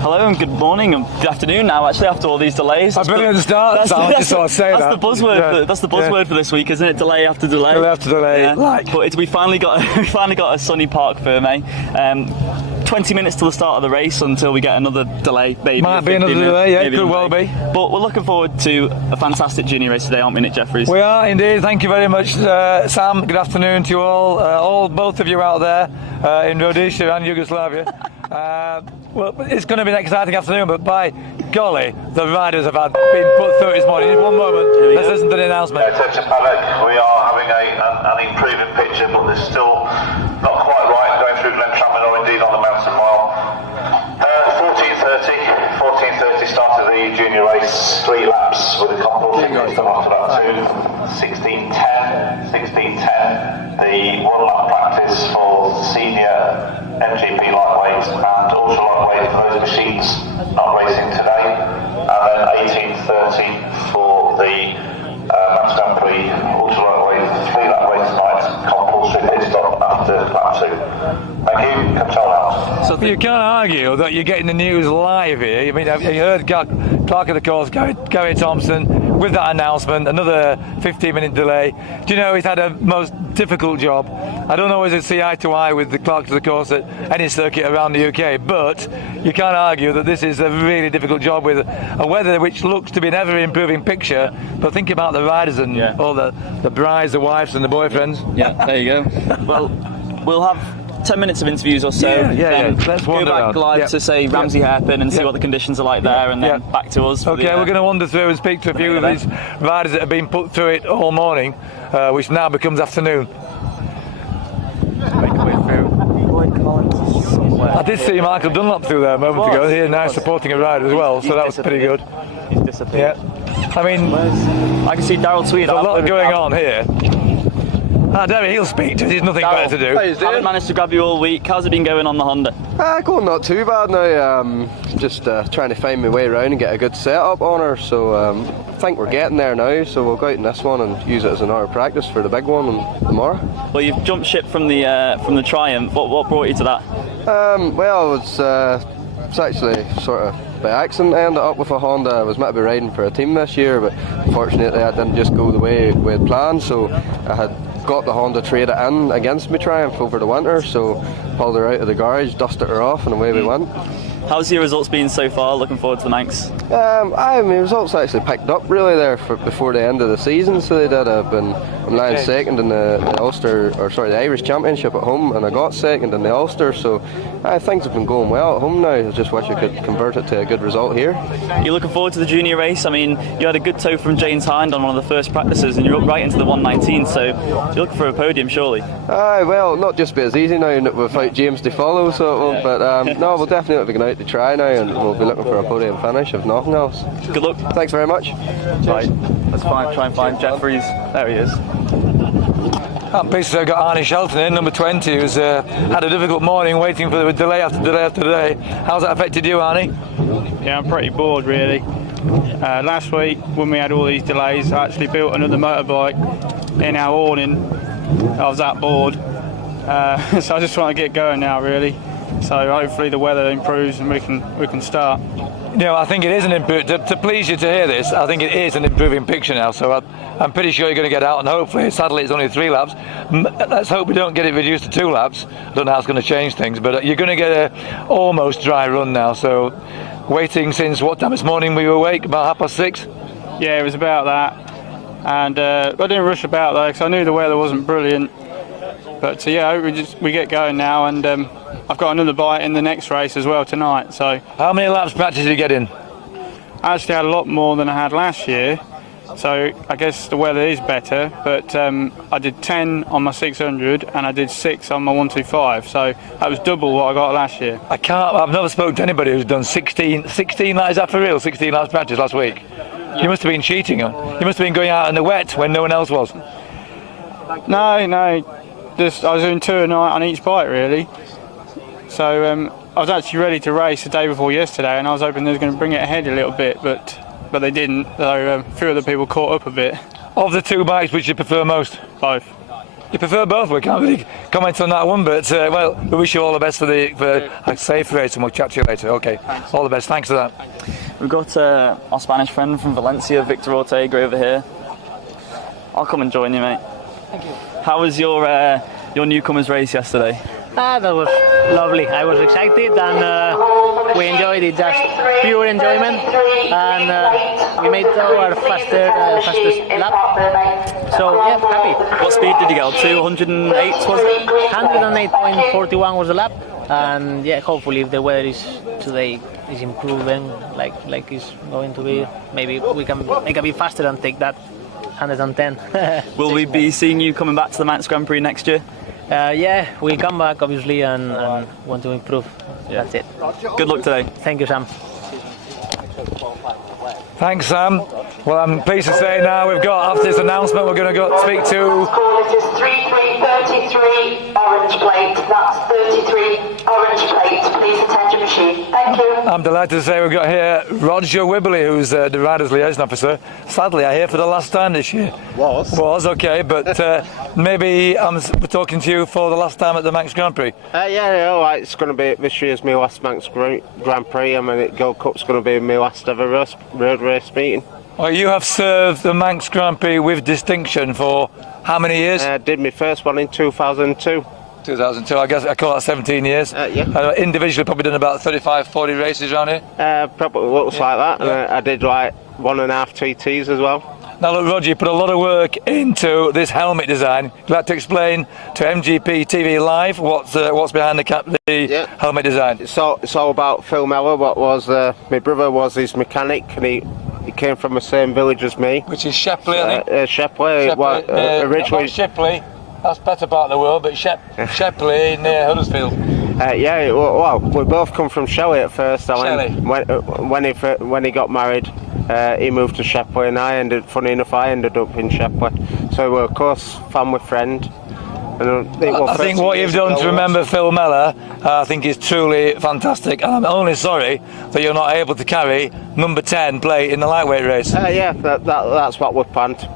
Hello and good morning and good afternoon now. Actually, after all these delays, I've been at the start, so I just thought I'd say that. That's the buzzword. That's the buzzword for this week, isn't it? Delay after delay. Delay after delay. Yeah. Like. But we finally got a sunny Parc Ferme. 20 minutes till the start of the race until we get another delay. Maybe might be another delay. Yeah, could well be. But we're looking forward to a fantastic junior race today, aren't we, Nick Jeffries? We are indeed. Thank you very much, Sam. Good afternoon to you all, both of you out there in Rhodesia and Yugoslavia. Well, it's going to be an exciting afternoon, but by golly, the riders have been put through it this morning. In one moment, let's listen to the announcement. Attention paddock, we are having an improving picture, but there's still not quite right going through Glentrammon or indeed on the mountain mile. 14.30 started the junior race, 3 laps with a compulsory after that too. 16.10, the 1 lap practice for senior MGP lightweight and ultra lightweight for those machines not racing today, and then 18.30 for the Manx Grand Prix ultra lightweight 3 lap race tonight, compulsory pit stop after lap 2. Thank you, control out. So you can't argue that you're getting the news live here. I mean, have you heard Clark of the course, Gary Thompson, with that announcement, another 15-minute delay. Do you know he's had a most difficult job? I don't always see eye to eye with the Clark of the course at any circuit around the UK, but you can't argue that this is a really difficult job with a weather which looks to be an ever-improving picture. But think about the riders and all the brides, the wives and the boyfriends. Yeah, there you go. Well, we'll have 10 minutes of interviews or so. Yeah. Let's go back live to say Ramsey Hairpin and see what the conditions are like there, and then back to us. Okay, we're going to wander through and speak to a few of these riders that have been put through it all morning, which now becomes afternoon. I did see Michael Dunlop through there a moment ago, here now supporting a rider as well, so that was pretty good. He's disappeared. Yeah. I mean, I can see Darryl Tweed. There's a lot going on here. Derry, he'll speak to us, there's nothing better to do. Haven't managed to grab you all week. How's it been going on the Honda? Going not too bad now. Just trying to find my way around and get a good setup on her. So I think we're getting there now. So we'll go out in this one and use it as an hour of practice for the big one tomorrow. Well, you've jumped ship from the Triumph. What brought you to that? Well, it's actually sort of by accident I ended up with a Honda. I was meant to be riding for a team this year, but unfortunately I didn't just go the way we had planned. So I had got the Honda traded in against my Triumph over the winter, so pulled her out of the garage, dusted her off, and away we went. How's your results been so far? Looking forward to the Manx? My results actually picked up really there before the end of the season, so they did. I'm lying second in the Ulster, the Irish Championship at home, and I got second in the Ulster, so things have been going well at home now. I just wish I could convert it to a good result here. You're looking forward to the junior race? I mean, you had a good tow from James Hind on one of the first practices, and you're up right into the 119, so you're looking for a podium, surely? Well, not just be as easy now without James to follow, so it won't, but no, we'll definitely be going out to try now, and we'll be looking for a podium finish, if nothing else. Good luck. Thanks very much. Right, let's try and find Jeffries. There he is. I'm pleased to have got Arnie Shelton in, number 20, who's had a difficult morning waiting for the delay after delay after delay. How's that affected you, Arnie? Yeah, I'm pretty bored really. Last week when we had all these delays, I actually built another motorbike in our awning. I was that bored, so I just want to get going now really. So hopefully the weather improves and we can start. You know, I think it is an to please you to hear this. I think it is an improving picture now. So I'm pretty sure you're going to get out, and hopefully, sadly, it's only 3 laps. Let's hope we don't get it reduced to 2 laps. I don't know how it's going to change things, but you're going to get a almost dry run now. So waiting since what time this morning were you awake? About 6:30? Yeah, it was about that, and I didn't rush about though because I knew the weather wasn't brilliant. But yeah, I hope we get going now, and I've got another bite in the next race as well tonight. So how many laps practice did you get in? I actually had a lot more than I had last year, so I guess the weather is better. But I did 10 on my 600 and I did 6 on my 125, so that was double what I got last year. I've never spoken to anybody who's done 16 laps. Is that for real? 16 laps practice last week? You must have been cheating. You must have been going out in the wet when no one else was. No. I was doing 2 a night on each bike really. So I was actually ready to race the day before yesterday, and I was hoping they were going to bring it ahead a little bit, but they didn't. So a few other people caught up a bit. Of the 2 bikes, which you prefer most? Both. You prefer both? We can't really comment on that one, but well, we wish you all the best for a safe race, and we'll chat to you later. Okay, thanks. All the best. Thanks for that. We've got our Spanish friend from Valencia, Victor Ortega, over here. I'll come and join you, mate. Thank you. How was your newcomers race yesterday? That was lovely. I was excited and we enjoyed it, just pure enjoyment, and we made our fastest lap. So yeah, happy. What speed did you get up to? 108 was it? 108.41 was the lap, and yeah, hopefully if the weather today is improving like it's going to be, maybe we can make a bit faster and take that 110. Will we be seeing you coming back to the Manx Grand Prix next year? Yeah, we'll come back obviously and want to improve. Yeah. That's it. Good luck today. Thank you, Sam. Thanks, Sam. Well, I'm pleased to say now we've got, after this announcement, we're going to go speak to... This is 3333 orange plate. That's 33 orange plate. Please attend your machine. Thank you. I'm delighted to say we've got here Roger Wibbly, who's the Riders Liaison Officer. Sadly, I hear for the last time this year. Was okay, but maybe we're talking to you for the last time at the Manx Grand Prix. It's going to be, this year's my last Manx Grand Prix. I mean, Gold Cup's going to be my last ever road race meeting. Well, you have served the Manx Grand Prix with distinction for how many years? I did my first one in 2002. 2002, I guess I call that 17 years. Yeah. Individually, probably done about 35, 40 races around here? Probably looks like that. Yeah. I did like 1.5 TTs as well. Now look, Roger, you put a lot of work into this helmet design. You'd like to explain to MGP TV Live what's behind the helmet design? It's all about Phil Mellor. What was my brother was his mechanic, and he came from the same village as me. Which is Shepley, I think. Shepley. Originally. Not Shipley, that's better part of the world, but Shepley near Huddersfield. Well, we both come from Shelley at first. Shelley. When he got married, he moved to Shepley, and funny enough, I ended up in Shepley. So we're, of course, family friend. I think what you've done to remember Phil Mellor, I think is truly fantastic, and I'm only sorry that you're not able to carry number 10 plate in the lightweight race. That's what we planned.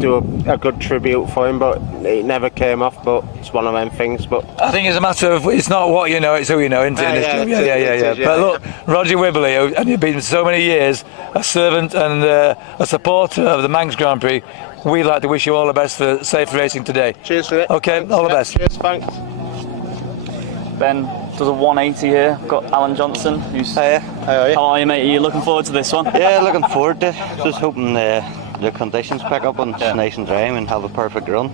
Do a good tribute for him, but it never came off. But it's one of them things. But I think it's a matter of, it's not what you know, it's who you know, isn't it? Yeah. But look, Roger Wibbly, and you've been so many years a servant and a supporter of the Manx Grand Prix. We'd like to wish you all the best for safe racing today. Cheers for it. Okay, all the best. Cheers, thanks. Ben does a 180 here. Got Alan Johnson. Hiya, how are you? How are you, mate? Are you looking forward to this one? Yeah, looking forward to it. Just hoping the conditions pick up and it's nice and dry and have a perfect run.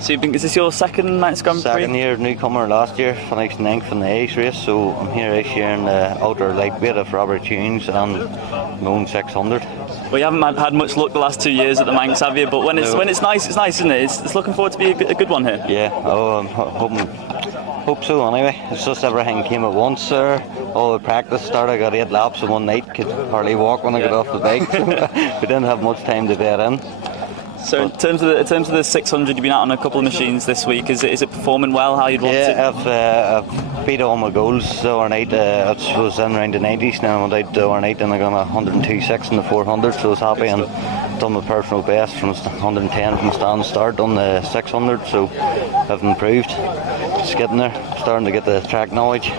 So is this your second Manx Grand Prix? Second year, newcomer last year, finished 9th in the Ace race, so I'm here this year in the ultra lightweight of Robert Tunes and my own 600. Well, you haven't had much luck the last 2 years at the Manx, have you? But when it's nice, isn't it? It's looking forward to be a good one here. Yeah, I'm hope so anyway. It's just everything came at once there. All the practice started, I got 8 laps in one night, could hardly walk when I got off the bike. We didn't have much time to bed in. So in terms of the 600, you've been out on a couple of machines this week. Is it performing well? How you'd want it? Yeah, I've beat all my goals the other night. I was in around the 90s now. I went out the other night and I got 102.6 in the 400, so I was happy and done my personal best from 110 from stand start on the 600. So I've improved. Just getting there, starting to get the track knowledge.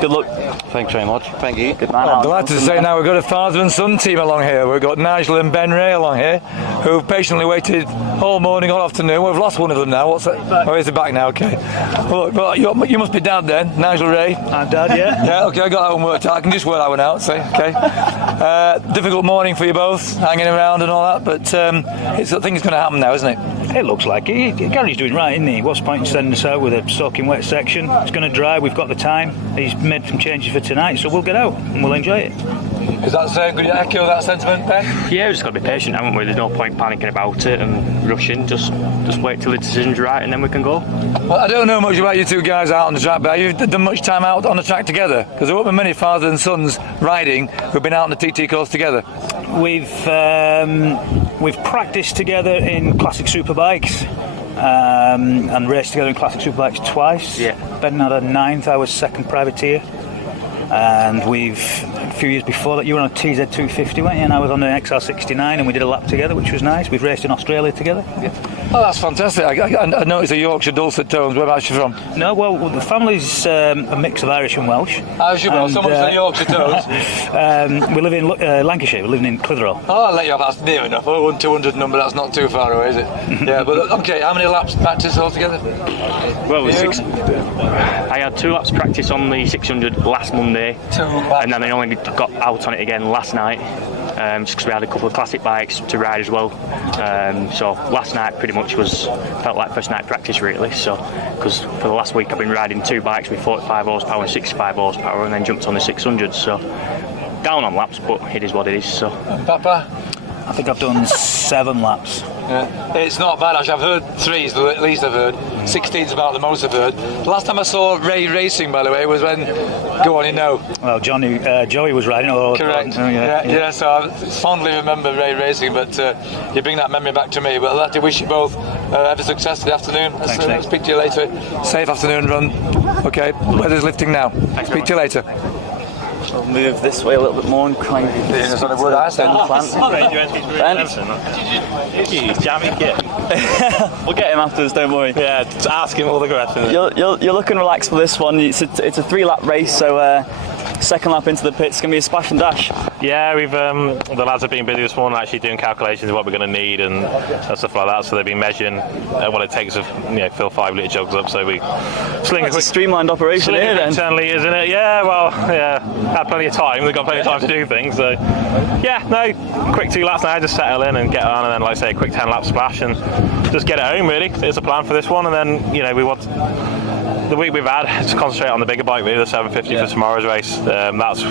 Good luck. Thanks very much. Thank you. Good man. I'm delighted to say now we've got a father and son team along here. We've got Nigel and Ben Ray along here, who've patiently waited all morning, all afternoon. We've lost one of them now. What's that? Oh, he's back now. Okay. Well, you must be Dad then, Nigel Ray. I'm Dad, yeah. Yeah. Okay. I got that one worked out. I can just work that one out. See. Okay. Difficult morning for you both, hanging around and all that, but I think it's going to happen now, isn't it? It looks like it. Gary's doing right, isn't he? What's the point in sending us out with a soaking wet section? It's going to dry. We've got the time. He's made some changes for tonight, so we'll get out and we'll enjoy it. Is that good? Echo that sentiment, Ben? Yeah, we've just got to be patient, haven't we? There's no point panicking about it and rushing. Just wait till the decision's right and then we can go. Well, I don't know much about you two guys out on the track, but have you done much time out on the track together? Because there won't be many fathers and sons riding who've been out on the TT course together. We've practiced together in classic superbikes and raced together in classic superbikes twice. Yeah. Ben had a 9th, I was second privateer. And a few years before that, you were on a TZ250, weren't you? And I was on the XR69, and we did a lap together, which was nice. We've raced in Australia together. Yeah. Oh, that's fantastic. I noticed the Yorkshire dulcet tones. Whereabouts are you from? No, well, the family's a mix of Irish and Welsh. Irish and Welsh. Someone said Yorkshire tones. We live in Lancashire. We live in Clitheroe. Oh, I'll let you off. That's near enough. 200 number. That's not too far away, is it? Yeah, but okay. How many laps practice altogether? Well, I had 2 laps practice on the 600 last Monday, and then I only got out on it again last night. Just because we had a couple of classic bikes to ride as well. So last night pretty much felt like first night practice really. So because for the last week I've been riding 2 bikes with 45 horsepower and 65 horsepower, and then jumped on the 600. So down on laps, but it is what it is. So. Papa? I think I've done 7 laps. Yeah. It's not bad actually. I've heard 3s at least. I've heard 16's about the most I've heard. The last time I saw Ray racing, by the way, was when. Go on, you know. Well, Joey was riding. Correct. Yeah. So I fondly remember Ray racing, but you bring that memory back to me. But I'd like to wish you both every success for the afternoon. I'll speak to you later. Safe afternoon run. Okay. Weather's lifting now. Speak to you later. We'll move this way a little bit more and climb this on a wood ice then. We'll get him afterwards, don't worry. Yeah, just ask him all the questions. You're looking relaxed for this one. It's a 3-lap race, so second lap into the pit, it's going to be a splash and dash. Yeah, we've the lads have been busy this morning actually doing calculations of what we're going to need and stuff like that. So they've been measuring what it takes to fill 5-litre jugs up. So we sling a streamlined operation here then. Internally, isn't it? Yeah, well, had plenty of time. We've got plenty of time to do things. So yeah, no, quick 2 laps now, just settle in and get on, and then like I say, a quick 10-lap splash and just get it home. Really, it's a plan for this one, and then we want. The week we've had to concentrate on the bigger bike, really, the 750 for tomorrow's race. That's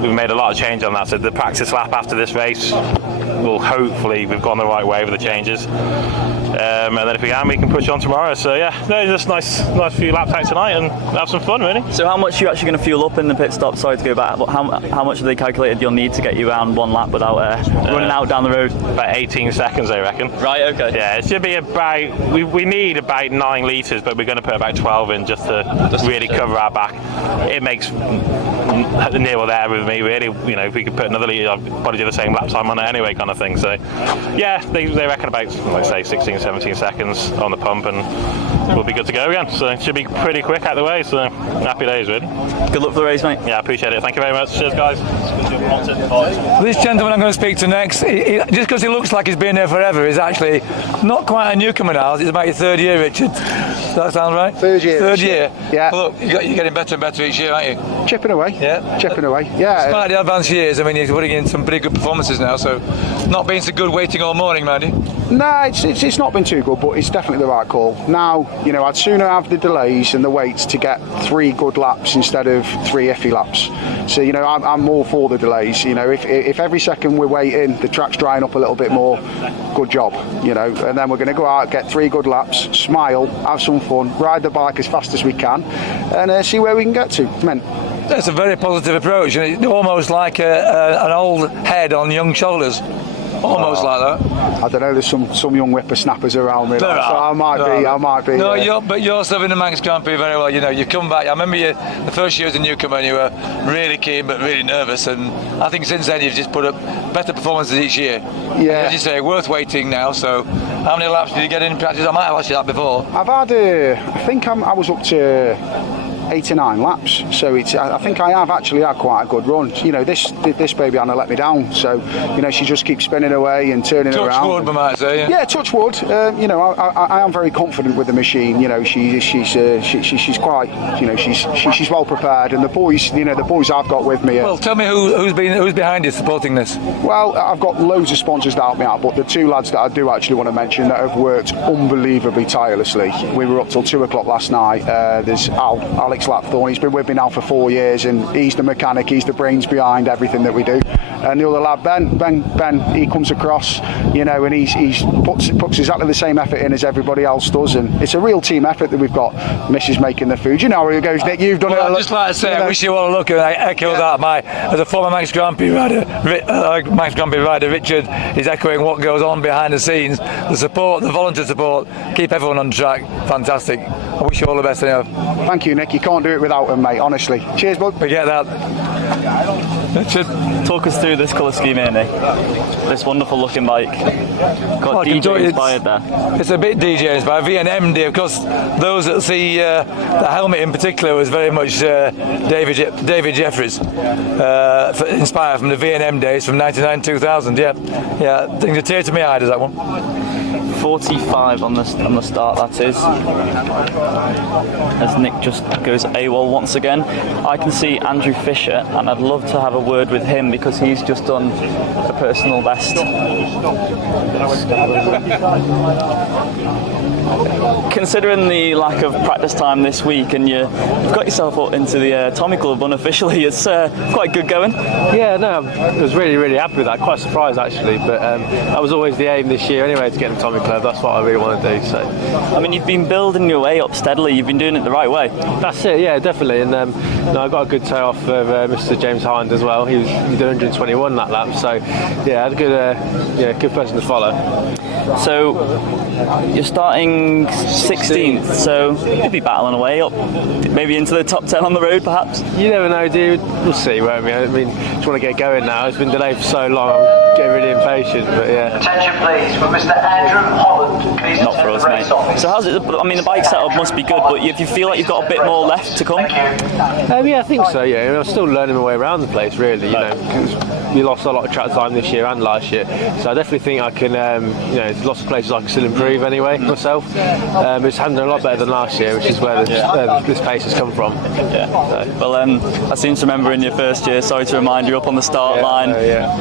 we've made a lot of change on that. So the practice lap after this race will hopefully we've gone the right way with the changes. And then if we can push on tomorrow. So yeah, just nice few laps out tonight and have some fun really. So how much are you actually going to fuel up in the pit stop? Sorry to go back. How much have they calculated you'll need to get you around 1 lap without running out down the road? About 18 seconds, I reckon. Right. Okay. Yeah, it should be about. We need about 9 litres, but we're going to put about 12 in just to really cover our back. It makes near or there with me really. If we could put another litre, I'd probably do the same lap time on it anyway, kind of thing. So yeah, they reckon about like say 16-17 seconds on the pump, and we'll be good to go again. So it should be pretty quick out the way. So happy days really. Good luck for the race, mate. Yeah, I appreciate it. Thank you very much. Cheers, guys. This gentleman I'm going to speak to next, just because he looks like he's been there forever, is actually not quite a newcomer now. It's about your 3rd year, Richard. Does that sound right? 3rd year. 3rd year. Yeah. Well, look, you're getting better and better each year, aren't you? Chipping away. Yeah. Chipping away. Yeah. Despite the advanced years, I mean, he's putting in some pretty good performances now. So, not being so good waiting all morning, mind you. No, it's not been too good, but it's definitely the right call. Now, I'd sooner have the delays and the waits to get 3 good laps instead of 3 iffy laps. So, I'm all for the delays. If every second we're waiting, the track's drying up a little bit more, good job, and then we're going to go out, get 3 good laps, smile, have some fun, ride the bike as fast as we can, and see where we can get to. That's a very positive approach, and it's almost like an old head on young shoulders. Almost like that. I don't know. There's some young whippersnappers around me, so I might be. No, but you're serving the Manx Grand Prix very well. You've come back. I remember the first year as a newcomer, and you were really keen but really nervous. And I think since then you've just put up better performances each year. Yeah. As you say, worth waiting now. So, how many laps did you get in practice? I might have asked you that before. I've had. I think I was up to 8 or 9 laps, so I think I have actually had quite a good run. This baby Anna let me down, so she just keeps spinning away and turning around. Touch wood, we might say. Yeah, touch wood. I am very confident with the machine. She's quite. She's well prepared, and the boys. The boys I've got with me. Well, tell me who's behind you supporting this. Well, I've got loads of sponsors to help me out, but the 2 lads that I do actually want to mention that have worked unbelievably tirelessly. We were up till 2 o'clock last night. There's Alex Lapthorne. He's been with me now for 4 years, and he's the mechanic, he's the brains behind everything that we do. And the other lad, Ben, he comes across, and he puts exactly the same effort in as everybody else does, and it's a real team effort that we've got. Mrs. making the food. How it goes, Nick. You've done it. I'd just like to say, I wish you all luck, and I echo that. As a former Manx Grand Prix rider, Richard is echoing what goes on behind the scenes. The support, the volunteer support, keep everyone on track. Fantastic. I wish you all the best. Thank you, Nick. You can't do it without him, mate. Honestly. Cheers, bud. Forget that. Richard, talk us through this colour scheme here, Nick. This wonderful looking bike. Got DJ inspired there. It's a bit DJ inspired. V&M, of course, those that see the helmet in particular was very much David Jeffries, inspired from the V&M days from 99-2000. Yeah, things a tear to my eye does that one. 45 on the start, that is. As Nick just goes AWOL once again. I can see Andrew Fisher, and I'd love to have a word with him because he's just done a personal best. Considering the lack of practice time this week, and you've got yourself up into the Tommy Club unofficially, it's quite good going. Yeah, no, I was really happy with that. Quite surprised actually, but that was always the aim this year anyway, to get in the Tommy Club. That's what I really want to do. So, I mean, you've been building your way up steadily. You've been doing it the right way. That's it. Yeah, definitely. And I got a good toe off of Mr. James Hind as well. He did 121 that lap. So, yeah, I had a good person to follow. So you're starting 16th, so you'll be battling away up, maybe into the top 10 on the road, perhaps. You never know, dude. We'll see, won't we? I mean, just want to get going now. It's been delayed for so long. I'm getting really impatient, but yeah. Attention, please, for Mr. Andrew Holland. Please not for us, mate. So how's it? I mean, the bike setup must be good, but if you feel like you've got a bit more left to come. Yeah, I think so. Yeah, I'm still learning my way around the place, really. You know, because we lost a lot of track time this year and last year, so I definitely think I can. There's lots of places I can still improve anyway myself. It's handling a lot better than last year, which is where this pace has come from. Yeah. So. Well, I seem to remember in your first year. Sorry to remind you, up on the start line,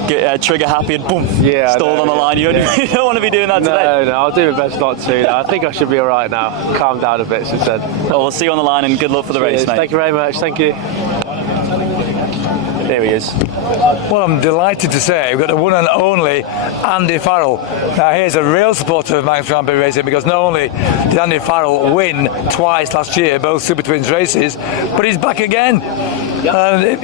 get trigger happy and boom, stalled on the line. You don't want to be doing that today. No, I'll do my best not to. I think I should be all right now. Calm down a bit since then. Well, we'll see you on the line and good luck for the race, mate. Thank you very much. Thank you. There he is. Well, I'm delighted to say we've got the one and only Andy Farrell. Now, here's a real supporter of Manx Grand Prix racing, because not only did Andy Farrell win twice last year, both Super Twins races, but he's back again. And,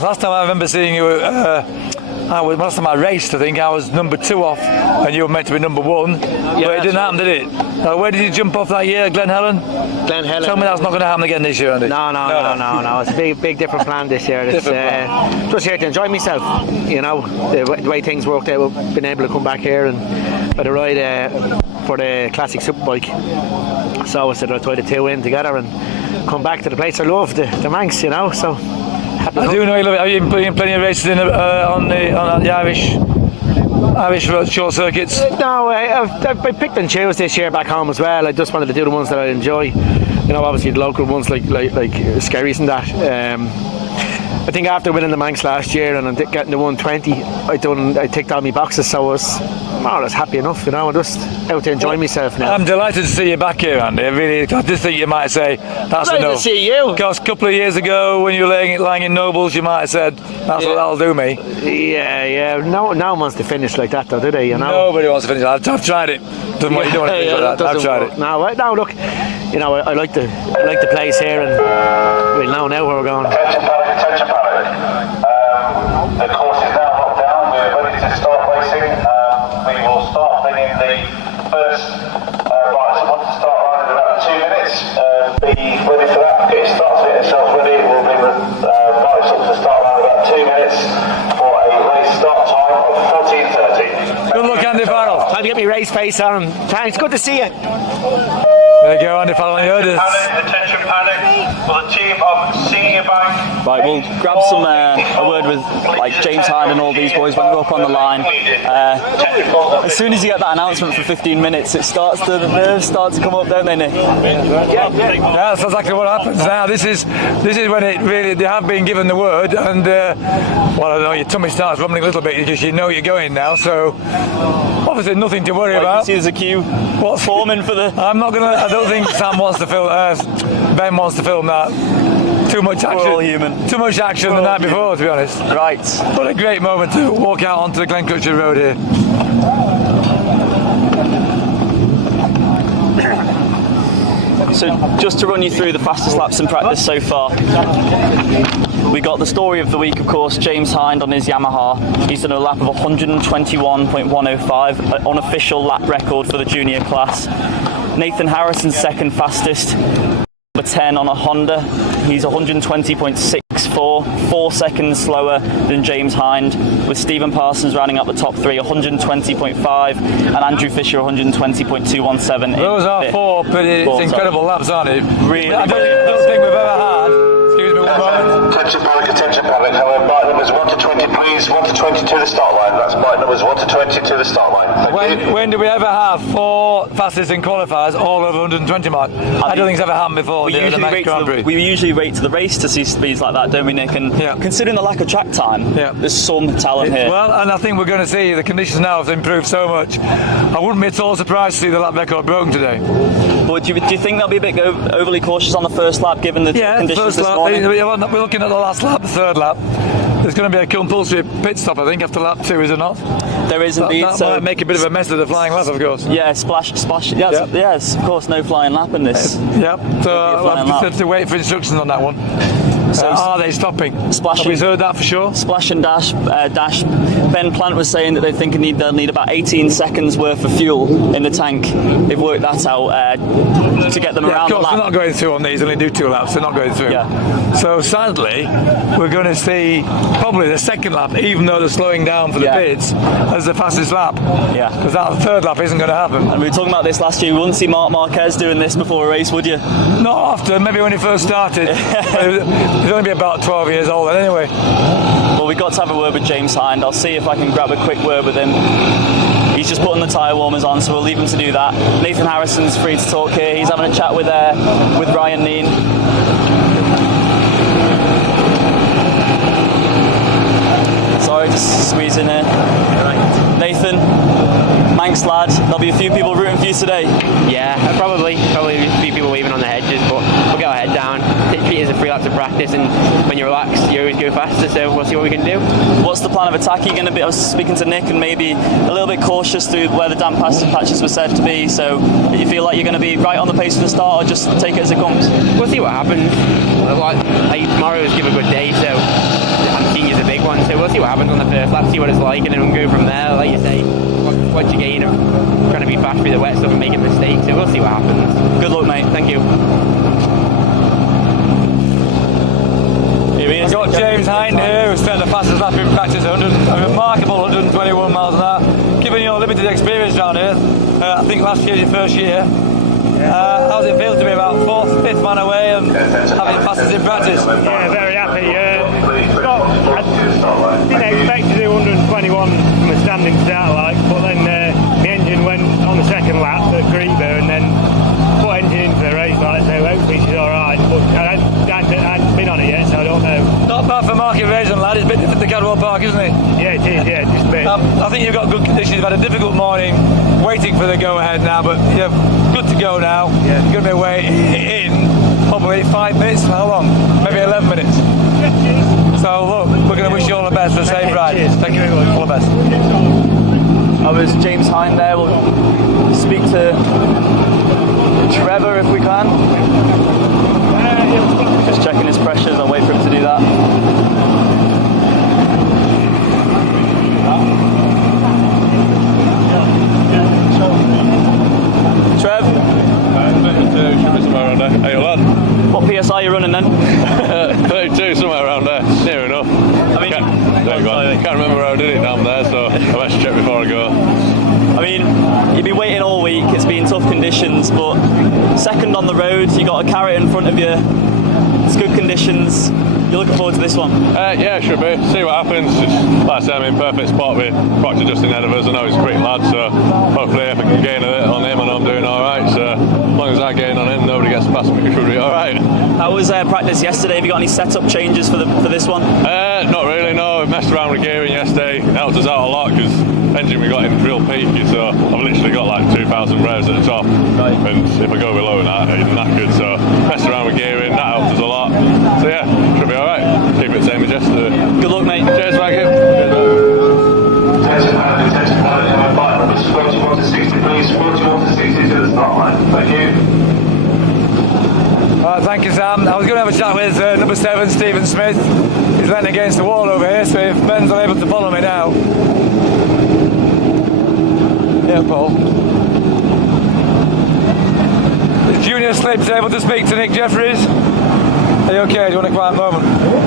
last time I remember seeing you, last time I raced, I think I was number 2 off, and you were meant to be number 1. But it didn't happen, did it? Where did you jump off that year, Glen Helen? Glen Helen. Tell me that's not going to happen again this year, Andy. No. It's a big different plan this year. It's just here to enjoy myself. The way things worked out, we've been able to come back here and for the ride for the classic Superbike. So I said I'd try the 2 in together and come back to the place I love, the Manx. So. I do know you love it. Have you been playing plenty of races on the Irish short circuits? No, I picked and chose this year back home as well. I just wanted to do the ones that I enjoy. Obviously the local ones like Skerries and that. I think after winning the Manx last year and getting the 120, I ticked all my boxes, so I was more or less happy enough. I'm just out to enjoy myself now. I'm delighted to see you back here, Andy. I just think you might say that's enough. To see you. Because a couple of years ago, when you were lying in Nobles, you might have said that's what that'll do me. Yeah. No one wants to finish like that, though, do they? Nobody wants to finish. I've tried it. Doesn't want you don't want to finish like that. I've tried it. No, look. I like the place here, and we'll know now where we're going. Attention, paddock. The course is now locked down. We're ready to start racing. We will start bringing the first riders on to start line in about 2 minutes. Be ready for that. Get your starts, get yourself ready. We'll bring the riders up to the start line in about 2 minutes for a race start time of 14:30. Good luck, Andy Farrell. Time to get my race face on. Thanks. Good to see you. There you go, Andy Farrell. Attention, paddock for the team of Senior Bank. Right, we'll grab a word with James Hind and all these boys when we're up on the line. As soon as you get that announcement for 15 minutes, the nerves start to come up, don't they, Nick? Yeah, that's exactly what happens now. This is when it really, they have been given the word, and I don't know, your tummy starts rumbling a little bit because you know you're going now. So obviously nothing to worry about. You see there's a queue. What's forming for the? I don't think Sam wants to film. Ben wants to film that. Too much action. We're all human. Too much action the night before, to be honest. Right. What a great moment to walk out onto the Glencrutcher Road here. So just to run you through the fastest laps in practice so far. We got the story of the week, of course, James Hind on his Yamaha. He's done a lap of 121.105, an unofficial lap record for the junior class. Nathan Harrison's second fastest, number 10 on a Honda. He's 120.64, 4 seconds slower than James Hind, with Stephen Parsons rounding up the top 3, 120.5, and Andrew Fisher 120.217. Those are 4 pretty incredible laps, aren't it? Really. I don't think we've ever had. Excuse me one moment. Attention paddock. Hello, bike numbers 1 to 20, please. 1 to 20 to the start line. That's bike numbers 1 to 20 to the start line. Thank you. When do we ever have 4 fastest in qualifiers all over 120 mark? I don't think it's ever happened before. The Manx Grand Prix. We usually rate to the race to see speeds like that, don't we, Nick? And considering the lack of track time, there's some talent here. Well, and I think we're going to see the conditions now have improved so much. I wouldn't be at all surprised to see the lap record broken today. But do you think they'll be a bit overly cautious on the first lap given the conditions first this lap, morning? We're looking at the last lap, the third lap. There's going to be a compulsory pit stop, I think, after lap 2, is it not? There is indeed. That might make a bit of a mess of the flying lap, of course. Yeah, splash. Yes, of course, no flying lap in this. So we'll have to wait for instructions on that one. So are they stopping? Have we heard that for sure? Splash and dash. Ben Plant was saying that they think they'll need about 18 seconds worth of fuel in the tank. They've worked that out to get them around the lap. They're not going through on these, only do 2 laps, they're not going through. So sadly, we're going to see probably the second lap, even though they're slowing down for the pits, as the fastest lap. Yeah. Because that third lap isn't going to happen. And we were talking about this last year, you wouldn't see Marc Marquez doing this before a race, would you? Not often, maybe when he first started. He's only about 12 years old then anyway. Well, we've got to have a word with James Hind. I'll see if I can grab a quick word with him. He's just putting the tyre warmers on, so we'll leave him to do that. Nathan Harrison's free to talk here. He's having a chat with Ryan Neen. Sorry, just squeeze in here. Nathan, Manx lad, there'll be a few people rooting for you today. Yeah, probably a few people waving on the hedges, but we'll get our head down. Treat it as a 3 laps of practice, and when you're relaxed, you always go faster, so we'll see what we can do. What's the plan of attack? Are you going to be, I was speaking to Nick, and maybe a little bit cautious through where the damp patches were said to be, so do you feel like you're going to be right on the pace for the start, or just take it as it comes? We'll see what happens. Tomorrow is give a good day, so Senior's a big one, so we'll see what happens on the first lap, see what it's like, and then we'll go from there. Like you say, what you gain of trying to be fast through the wet stuff and making mistakes, so we'll see what happens. Good luck, mate. Thank you. Here he is. We've got James Hind here, who's set the fastest lap in practice, a remarkable 121 miles an hour. Given your limited experience down here, I think last year was your first year. How does it feel to be about 4th, 5th man away and having fastest in practice? Yeah, very happy. I didn't expect to do 121 from a standing start, but then the engine went on the second lap at Greba, and then put engine into the race, so hopefully she's alright. But I hadn't been on it yet, so I don't know. Not bad for Market Racing, lad. It's a bit different to Cadwell Park, isn't it? Yeah, it is, just a bit. I think you've got good conditions. You've had a difficult morning waiting for the go-ahead now, but you're good to go now. Yeah. You're going to be away in probably 5 minutes. How long? Maybe 11 minutes. So look, we're going to wish you all the best for a safe ride. Thank you very much. All the best. I was James Hind there. We'll speak to Trevor if we can. Just checking his pressures. I'll wait for him to do that. Trev? Should be somewhere around there. Hey, lad. What PSI are you running then? 32, somewhere around there. Near enough. I mean, can't remember where I did it down there, so I best check before I go. I mean, you've been waiting all week. It's been tough conditions, but second on the road, you got a carrot in front of you. It's good conditions. You're looking forward to this one? Yeah, should be. See what happens. Just, like I say, I'm in perfect spot with Proctor just ahead of us. I know he's a quick lad, so hopefully if I can gain a bit on him, and I'm doing alright. So as long as I gain on him, nobody gets past me, it should be alright. How was practice yesterday? Have you got any setup changes for this one? Not really, no. We messed around with gearing yesterday. It helped us out a lot because engine we got in real peaky, so I've literally got like 2,000 revs at the top. Right. And if I go below that, it's knackered. So messed around with gearing, that helped us a lot. So yeah, should be alright. Keep it same as yesterday. Good luck, mate. Cheers, thank you. Attention, 41 to 60, please. 41 to 60 to the start line. Thank you. Thank you, Sam. I was going to have a chat with number 7, Stephen Smith. He's leaning against the wall over here, so if Ben's unable to follow me now. Yeah, Paul. Is Junior Slips able to speak to Nick Jeffries? Are you okay? Do you want a quiet moment?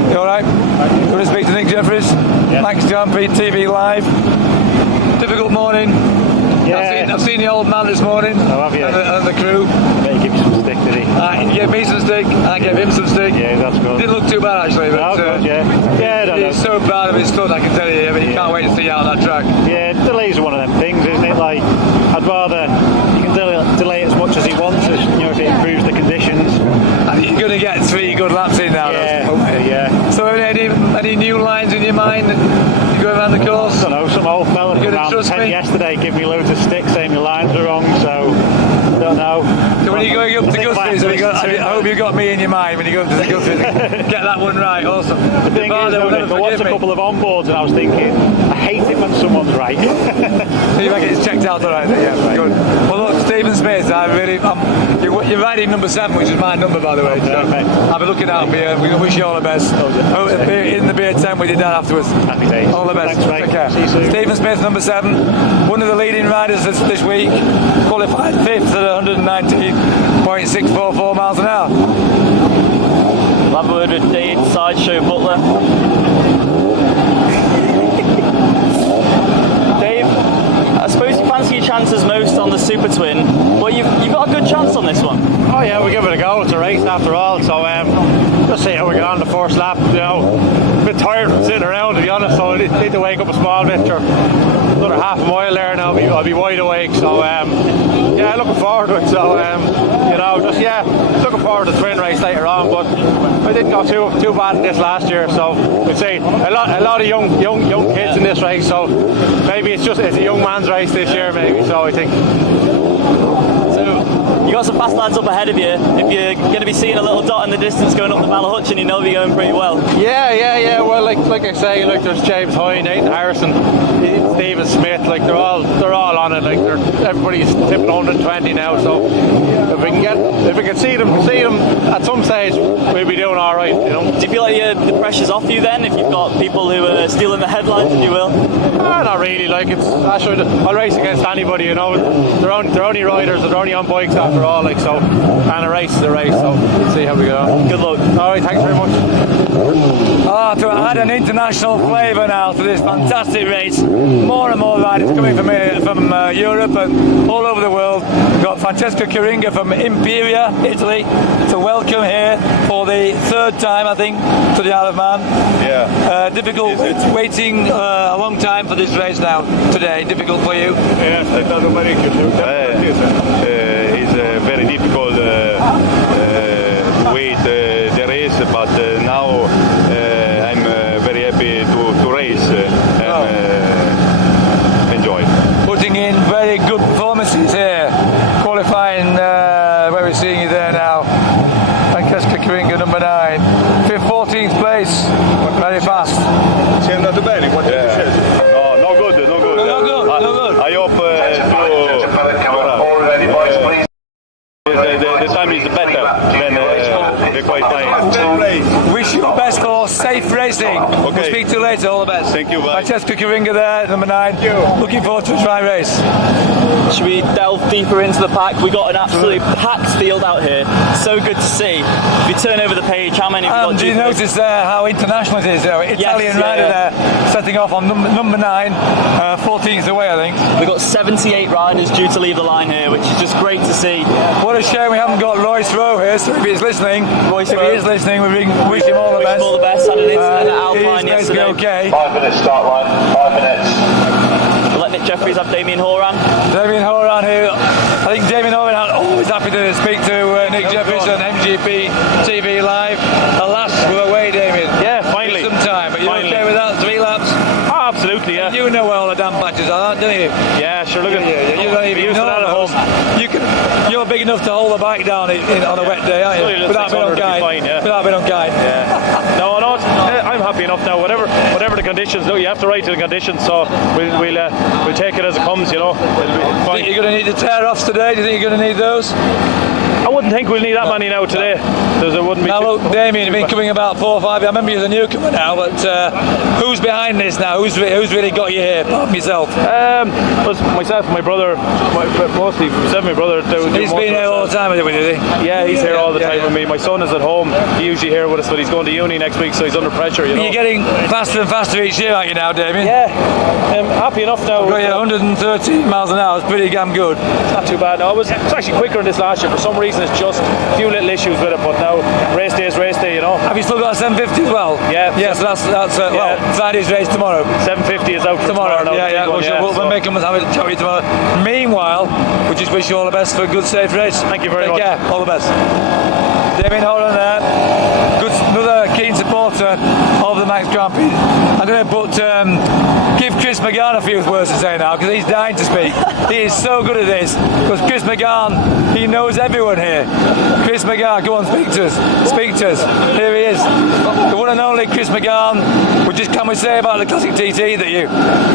You alright? You want to speak to Nick Jeffries? Manx Grand Prix TV Live. Difficult morning. Yeah. I've seen the old man this morning. Oh, have you? And the crew. Better give you some stick, did he? He gave me some stick, I gave him some stick. Yeah, that's good. Didn't look too bad actually, but good, yeah, he's so proud of his stunt, I can tell you. I mean, he can't wait to see you out on that track. Yeah, delays are one of them things, isn't it? Like, I'd rather you can delay as much as he wants, if it improves the conditions. You're going to get 3 good laps in now. Yeah. So any new lines in your mind that you go around the course? I don't know, some old fella You're from going to trust me? yesterday gave me loads of sticks saying my lines are wrong, so I don't know. So when you're going up to Guthries, I hope you got me in your mind when you go up to the Guthries. Get that one right, awesome. The thing is, though, I watched a couple of onboards and I was thinking, I hate it when someone's right. So you reckon it's checked out alright? Yeah, good. Well look, Stephen Smith, you're riding number 7, which is my number by the way. So I'll be looking out for you. We wish you all the best. In the beer tent with your dad afterwards. Happy days. All the best. Thanks, mate. Take care. See you soon. Stephen Smith, number 7, one of the leading riders this week, qualified 5th at 119.644 miles an hour. We'll have a word with Dave, Sideshow Butler. Dave, I suppose you fancy your chances most on the Super Twin, but you've got a good chance on this one. Oh yeah, we'll give it a go. It's a race after all, so let's see how we get on the first lap. You know, a bit tired from sitting around, to be honest, so I need to wake up a small bit. Another half a mile there now, I'll be wide awake. So yeah, looking forward to it. So looking forward to the twin race later on. But I didn't go too bad in this last year, so we'd say a lot of young kids in this race. So maybe it's a young man's race this year, maybe. So I think. You got some fast lads up ahead of you. If you're going to be seeing a little dot in the distance going up the Ballahutchin, you know you're going pretty well. Yeah. Well, like I say, there's James Hoy, Nathan Harrison, Stephen Smith. They're all on it. Everybody's tipping 120 now. So if we can see them at some stage, we'll be doing all right. You know. Do you feel like the pressure's off you then? If you've got people who are stealing the headlines, if you will. Not really. I'll race against anybody. You know, they're only riders. They're only on bikes after all. And a race is a race. So we'll see how we go. Good luck. All right. Thanks very much. To add an international flavour now to this fantastic race. More and more riders coming from Europe and all over the world. We've got Francesco Caringa from Imperia, Italy, to welcome here for the 3rd time, I think, to the Isle of Man. Yeah. Difficult waiting a long time for this race now today. Difficult for you? Yes, è stato parecchio. It's very difficult to wait the race, but now I'm very happy to race and enjoy. Putting in very good performances here, qualifying where we're seeing you there now. Francesco Caringa, number 9, 14th place, very fast. Sei andato bene? Quanto è successo? No good. I hope the time is better than the qualifying. Wish you the best for safe racing. Okay. We'll speak to you later, all the best. Thank you, bye. Francesco Caringa there, number 9. Looking forward to a try race. Should we delve deeper into the pack? We got an absolutely packed field out here. So good to see. If you turn over the page, how many have we got? Do you notice there how international it is? Italian rider there, setting off on number 9, 14th away, I think. We've got 78 riders due to leave the line here, which is just great to see. What a shame we haven't got Royce Rowe here, so if he's listening, we wish him all the best. All the best. Had an incident at Alpine yesterday. Okay. 5 minutes start line, 5 minutes. We'll let Nick Jeffries have Damien Horan. Damien Horan here. I think Damien Horan always happy to speak to Nick Jeffries on MGP TV Live. Alas, we're away, Damien. Yeah, finally. Some time, but you're okay with that? 3 laps? Oh, absolutely, yeah. You know where all the damn patches are, don't you? Yeah, sure. Look at you don't even know that at home. You're big enough to hold the bike down on a wet day, aren't you? Without being unkind. Without being unkind. Yeah. No, I'm happy enough now. Whatever the conditions. Look, you have to ride to the conditions, so we'll take it as it comes. You know. Do you think you're going to need the tear-offs today? Do you think you're going to need those? I wouldn't think we'll need that many now today. There wouldn't be. Now look, Damien, you've been coming about 4 or 5 years. I remember you're the newcomer now, but who's behind this now? Who's really got you here? Apart from yourself? Was myself and my brother, mostly myself and my brother. He's been here all the time with you, is he? Yeah, he's here all the time with me. My son is at home. He's usually here with us, but he's going to uni next week, so he's under pressure. You know? You're getting faster and faster each year, aren't you now, Damien? Yeah, I'm happy enough now. Got you 113 miles an hour. It's pretty damn good. It's not too bad. No, it's actually quicker than this last year. For some reason, it's just a few little issues with it, but now race day is race day, you know. Have you still got a 750 as well? Yeah. Yeah, so that's well, Friday's race tomorrow. 750 is out for tomorrow. Now, yeah. We'll make them have a chat with you tomorrow. Meanwhile, we just wish you all the best for a good, safe race. Thank you very much. Take care. All the best. Damien Horan there. Good, another keen supporter of the Manx Grand Prix. I'm going to give Chris McGann a few words to say now because he's dying to speak. He is so good at this because Chris McGann, he knows everyone here. Chris McGann, go on, speak to us. Speak to us. Here he is. The one and only Chris McGann. Can we say about the Classic TT that you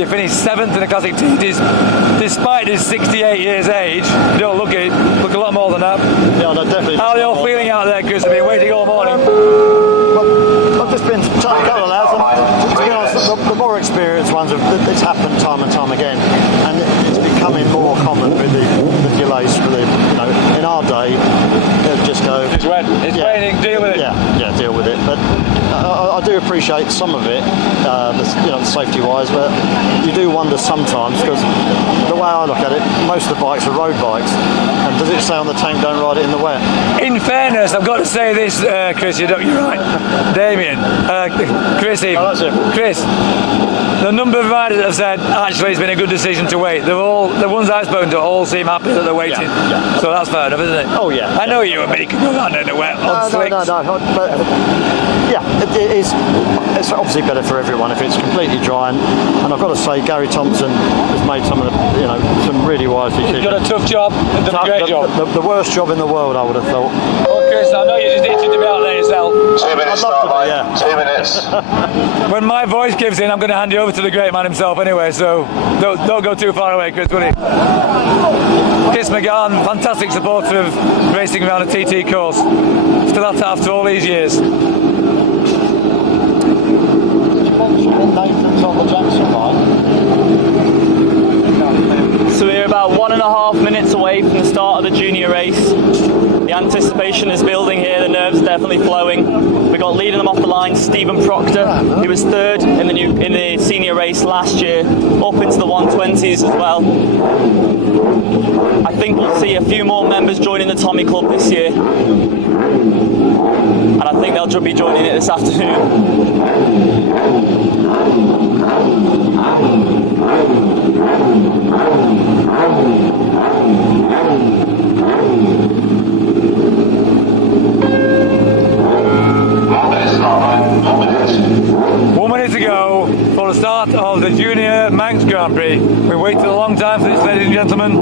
finished 7th in the Classic TTs despite his 68 years age. You don't look it. Look a lot more than that. Yeah, no, definitely. How are you all feeling out there, Chris? I've been waiting all morning. Well, I've just been chatting to a couple of lads, and to be honest, the more experienced ones, it's happened time and time again, and it's becoming more common with the delays. In our day, they'll just go. It's raining. Deal with it. Yeah, deal with it. But I do appreciate some of it, safety-wise, but you do wonder sometimes because the way I look at it, most of the bikes are road bikes, and does it say on the tank don't ride it in the wet? In fairness, I've got to say this, Chris. You're right, Damien, Chris. Chris, the number of riders that have said actually it's been a good decision to wait. The ones I've spoken to all seem happy that they're waiting. Yeah. So that's fair enough, isn't it? Oh yeah. I know you and me can go around in the wet on slicks. No. But it is. It's obviously better for everyone if it's completely dry. And I've got to say, Gary Thompson has made some really wise decisions. He's got a tough job, and done a great job. The worst job in the world, I would have thought. Oh, Chris, I know you just need to be out there yourself. 2 minutes start line. 2 minutes. When my voice gives in, I'm going to hand you over to the great man himself anyway, so don't go too far away, Chris, will you? Chris McGann, fantastic supporter of racing around a TT course. Still at it after all these years. So we're about 1.5 minutes away from the start of the junior race. The anticipation is building here, the nerves are definitely flowing. We got leading them off the line Stephen Proctor, who was 3rd in the senior race last year, up into the 120s as well. I think we'll see a few more members joining the Tommy Club this year. And I think they'll be joining it this afternoon. One minute to go for the start of the Junior Manx Grand Prix. We waited a long time for this, ladies and gentlemen.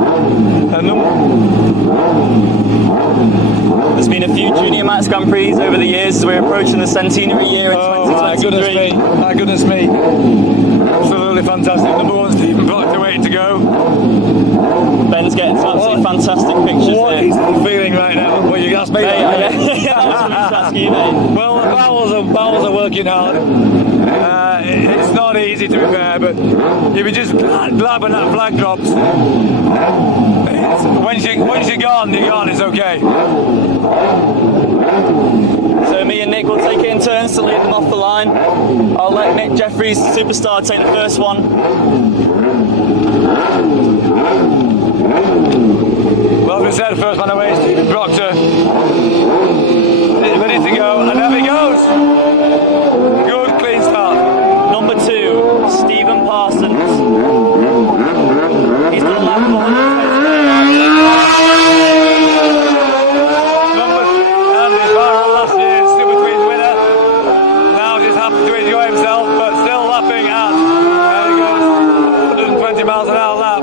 There's been a few Junior Manx Grand Prix over the years as we're approaching the centenary year in 2023. My goodness me. Absolutely fantastic. Number 1, Stephen Proctor, waiting to go. Ben's getting some absolutely fantastic pictures What here. is he feeling right now? Well, you asked me that. Well, the bowels are working hard. It's not easy to be fair, but you'll be just glad when that flag drops. Once you're gone, it's okay. So me and Nick will take it in turns to lead them off the line. I'll let Nick Jeffries, superstar, take the first one. Well, as we said, first man away, Stephen Proctor. Ready to go, and there he goes. Good, clean start. Number 2, Stephen Parsons. He's done a lap of 120. Number 3, Andy Farrell, last year's Super Twins winner. Now just happy to enjoy himself, but still lapping at, there he goes, 120 miles an hour lap.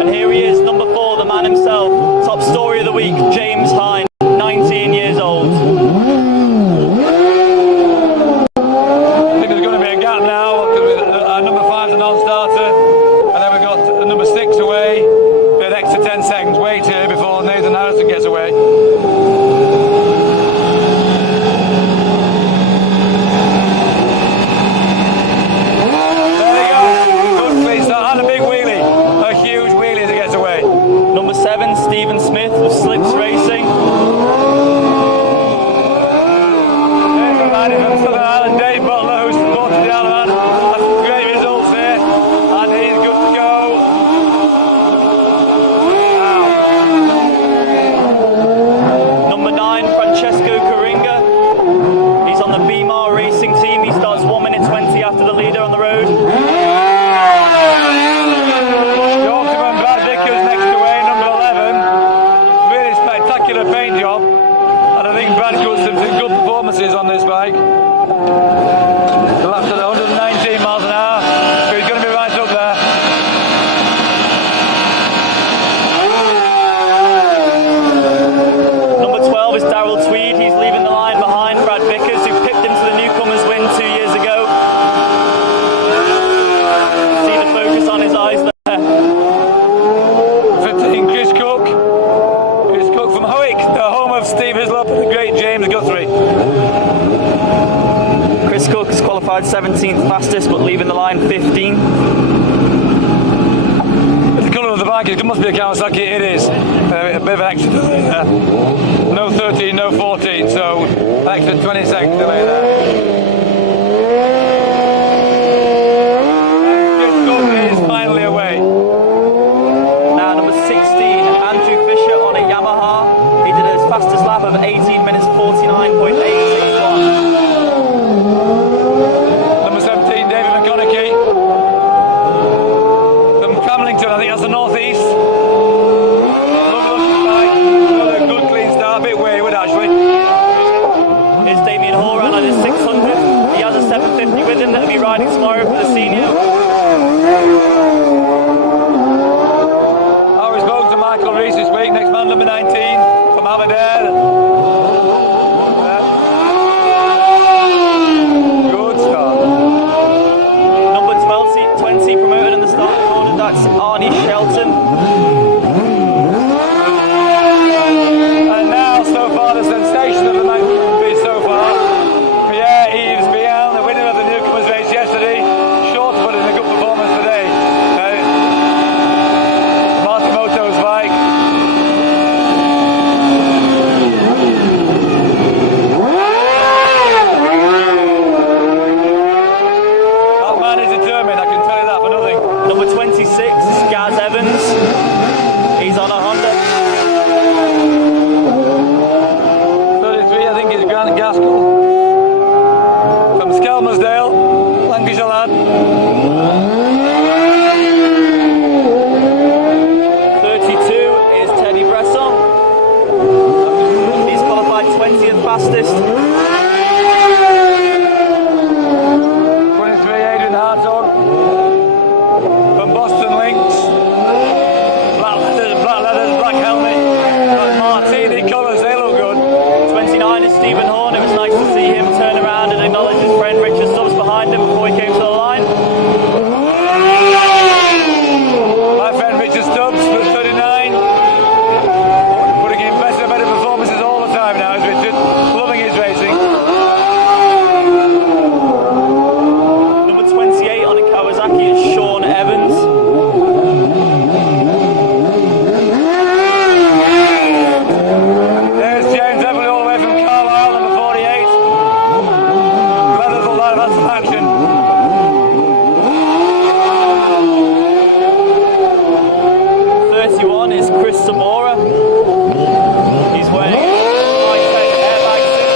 And here he is, number 4, the man himself. Top story of the week, James Hine, 19 years old. after the leader on the road. Yorkshireman Brad Vickers next to way, number 11. Really spectacular paint job. And I think Brad got some good performances on this bike. The last at 119 miles an hour, so he's going to be right up there. Number 12 is Darryl Tweed. He's leaving the line behind Brad Vickers, who pipped him to the newcomers win 2 years ago. See the focus on his eyes there. 15, Chris Cook. Chris Cook from Howick, the home of Steve Hislop and the great James Guthrie. Chris Cook is qualified 17th fastest, but leaving the line 15. The colour of the bike, it must be a Kawasaki, it is. A bit of an extra delay there. No 13, no 14, so an extra 20 second delay there. Chris Cook is finally away. Now number 16, Andrew Fisher on a Yamaha. He did his fastest lap of 18 minutes 49.861. Number 17, David McConaughey. From Camlington, I think that's the northeast. Lovely bike. Another good clean start, a bit wayward actually. Here's Damien Horan on his 600. He has a 750 with him that'll be riding tomorrow for the senior. I was spoke to Michael Rees this week, next man number 19 from Aberdeen. Good start. Number 20 promoted in the starting order, that's Arnie Shelton. And now, so far, the sensation of the Manx Grand Prix so far, Pierre Yves Bian, the winner of the newcomers race yesterday, short put in a good performance today. Martimoto's bike. That man is determined, I can tell you that for nothing. Number 26 is Gaz Evans. He's on a Honda. 33, I think, is Grant Gaskell. From Skelmersdale, Lancashire lad. 32 is Teddy Bresson. He's qualified 20th fastest. 23, Adrian Hartog. From Boston Links. Black leathers, black helmet. Martini colours, they look good. 29 is Stephen Horn. It was nice to see him turn around and acknowledge his friend Richard Stubbs behind him before he came to the line. My friend Richard Stubbs, 39. Putting in better performances all the time now, is Richard. Loving his racing. Number 28 on a Kawasaki is Sean Evans. There's James Everly all the way from Carlisle, number 48. Leathers will have some action. 31 is Chris Samora. He's wearing a high-tech airbag suit.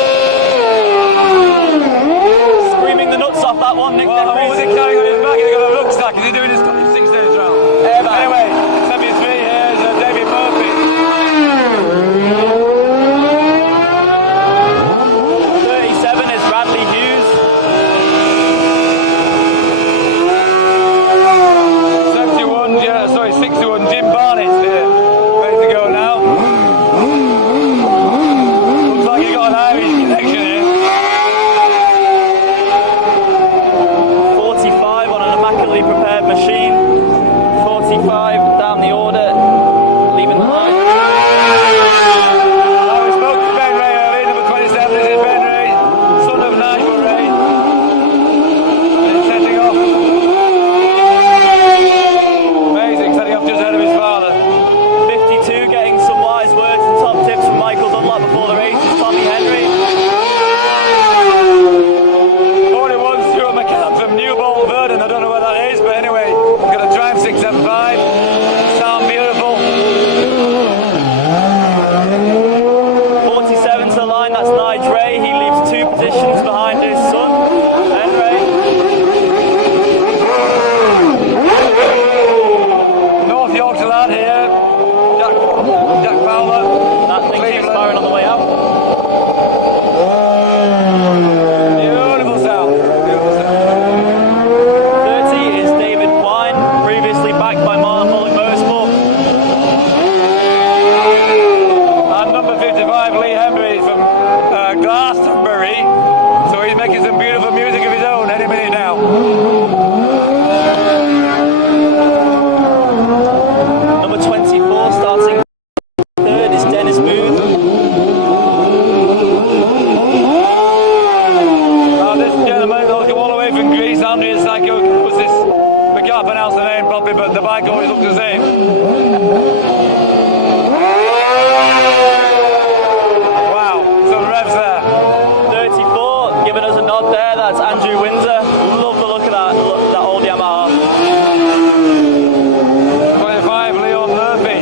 Screaming the nuts off that one, Nick. What was he carrying on his back? He's got a rucksack. Is he doing his 6 days round? Airbag. Anyway, 73, here's David Murphy. 37 is Radley Hughes. 61, Jim Barnett's here. Ready to go now. Looks like he got an Irish connection here. 45 on an immaculately prepared machine. Andrea Psycho was this. We can't pronounce the name properly, but the bike always looks the same. Wow, some revs there. 34, giving us a nod there. That's Andrew Windsor. Love the look of that old Yamaha. 25, Leo Murphy.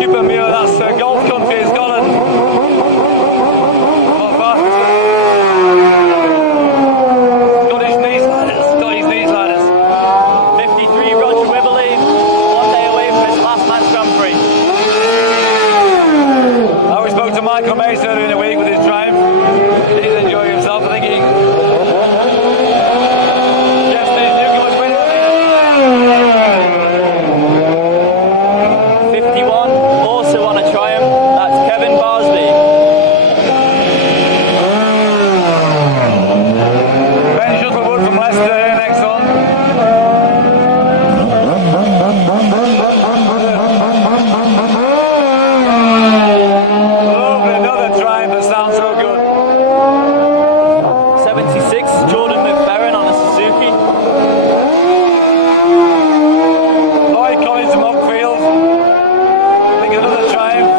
Cooper Muir, that's golf country in Scotland. Not far. Scottish knee sliders. 53, Roger Wibberley. 1 day away from his last Manx Grand Prix. We spoke to Michael Mace earlier in the week with his triumph. He's enjoying himself. I think he. Yesterday's newcomers winner. 51, also on a triumph. That's Kevin Barsby. Ben Shuttlewood from Leicester here next on. Lovely, another triumph that sounds so good. 76, Jordan McFerrin on a Suzuki. Lloyd Collins from Oakfield. I think another triumph.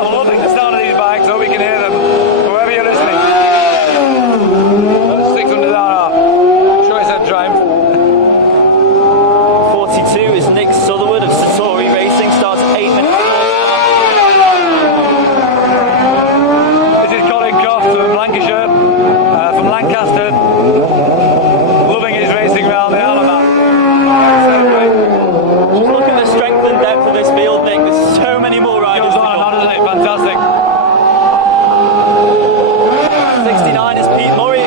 I'm loving the sound of these bikes, so we can hear them. Whoever you're listening. 600RR. Sure he said triumph. 42 is Nick Sutherwood of Satori Racing. Starts 8 minutes. This is Colin Cost from Lancashire, from Lancaster. Loving his racing round the Alaman. Just look at the strength and depth of this field, Nick. There's so many more riders. Goes on and on, isn't it? Fantastic. 69 is Pete Murray.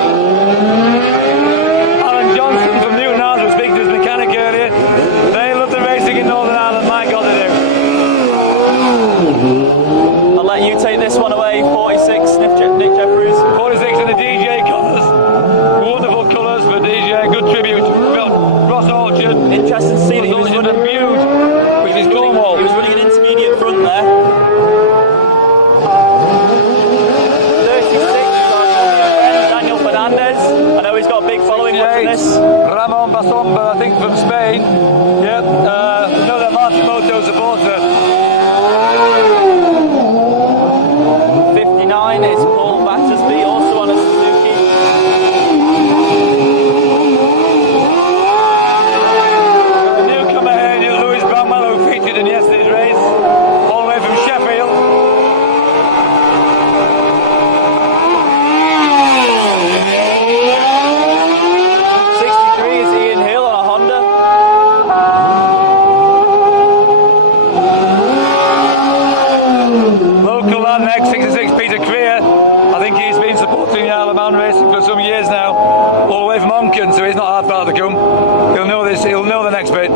Alan Johnson from Newton Arms was speaking to his mechanic earlier. They love the racing in Northern Ireland. My God, they do. I'll let you take this one away. 46, Nick Jeffries. 46 in the DJ colours. Wonderful colours for DJ. Good tribute to Ross Orchard. Interesting to see that he was running Bude, which is Cornwall. He was running an intermediate front there. 36, Daniel Fernandez. I know he's got a big following watching this. Ramon Basomba, I think from Spain. Yep, another Martimoto supporter. 59 is Paul Battersby, also on a Suzuki. The newcomer here, Lewis Bramwell, who featured in yesterday's race, all the way from Sheffield. 63 is Ian Hill on a Honda. Local lad next, 66, Peter Creer. I think he's been supporting the Isle of Man racing for some years now, all the way from Onken, so he's not hard far to come. He'll know this, he'll know the next bit.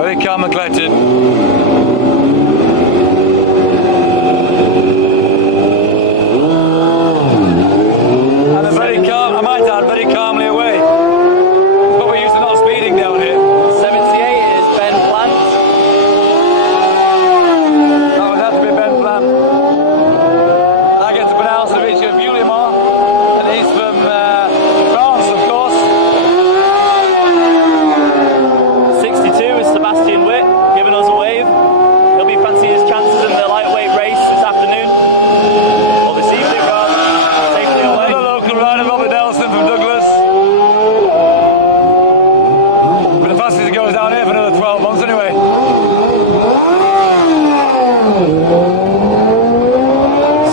Very calm and collected. And a very calm, I might add, very calmly away. But we're used to not speeding down here. 78 is Ben Plant. That would have to be Ben Plant. I get to pronounce the Richard Vuillemont, and he's from France, of course. 62 is Sebastian Witt, giving us a wave. He'll be fancying his chances in the lightweight race this afternoon. Or this evening, rather. Safely away. Another local rider, Robert Nelson from Douglas. But the fastest it goes down here for another 12 months anyway.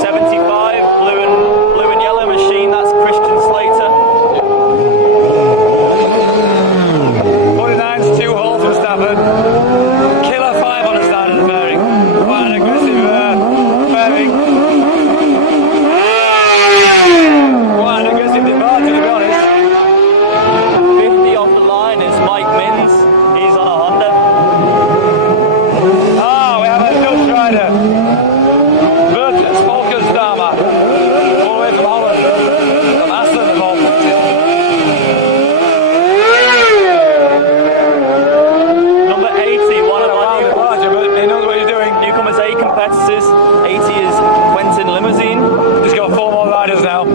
75, blue and yellow machine, that's Christian Slater. 49's 2 Hall from Stafford. Killer 5 on the side of the fairing. Quite an aggressive fairing. Quite an aggressive departure, to be honest. 50 off the line is Mike Mins. He's on a Honda. Ah, we have a Dutch rider. Bertus Volkersdama. All the way from Holland. From Aston of all places. Number 80, one of our Larger, but he knows what he's doing. newcomers A competitors. 80 is Quentin Limousine. Just got 4 more riders now.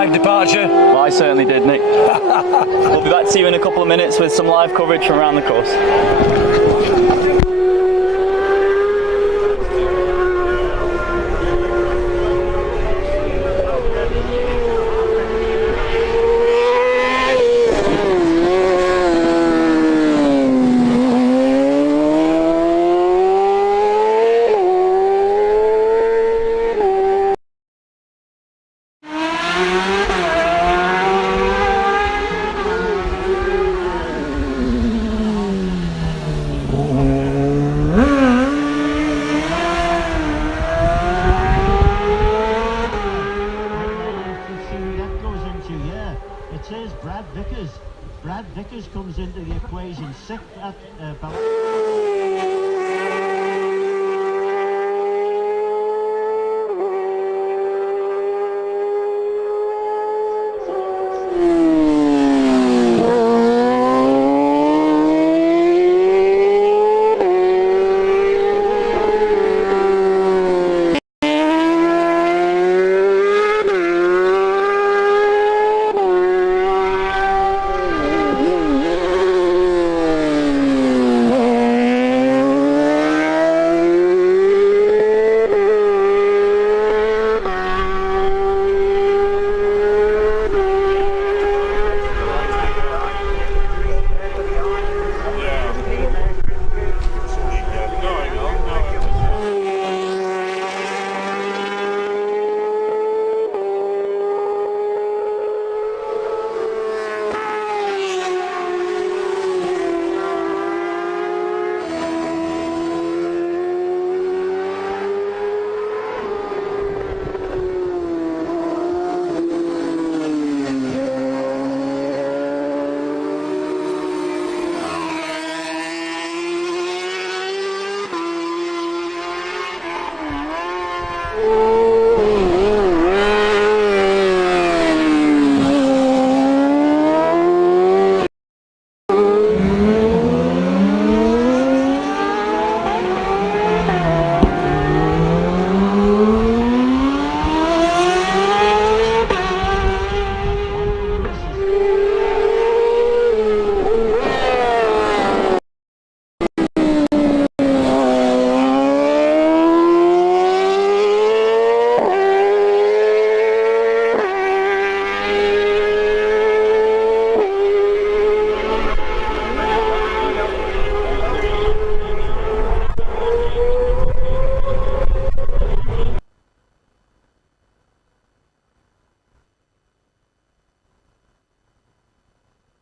live departure? Well, I certainly did, Nick. We'll be back to you in a couple of minutes with some live coverage from around the course. Brad Vickers comes into the equation, sixth at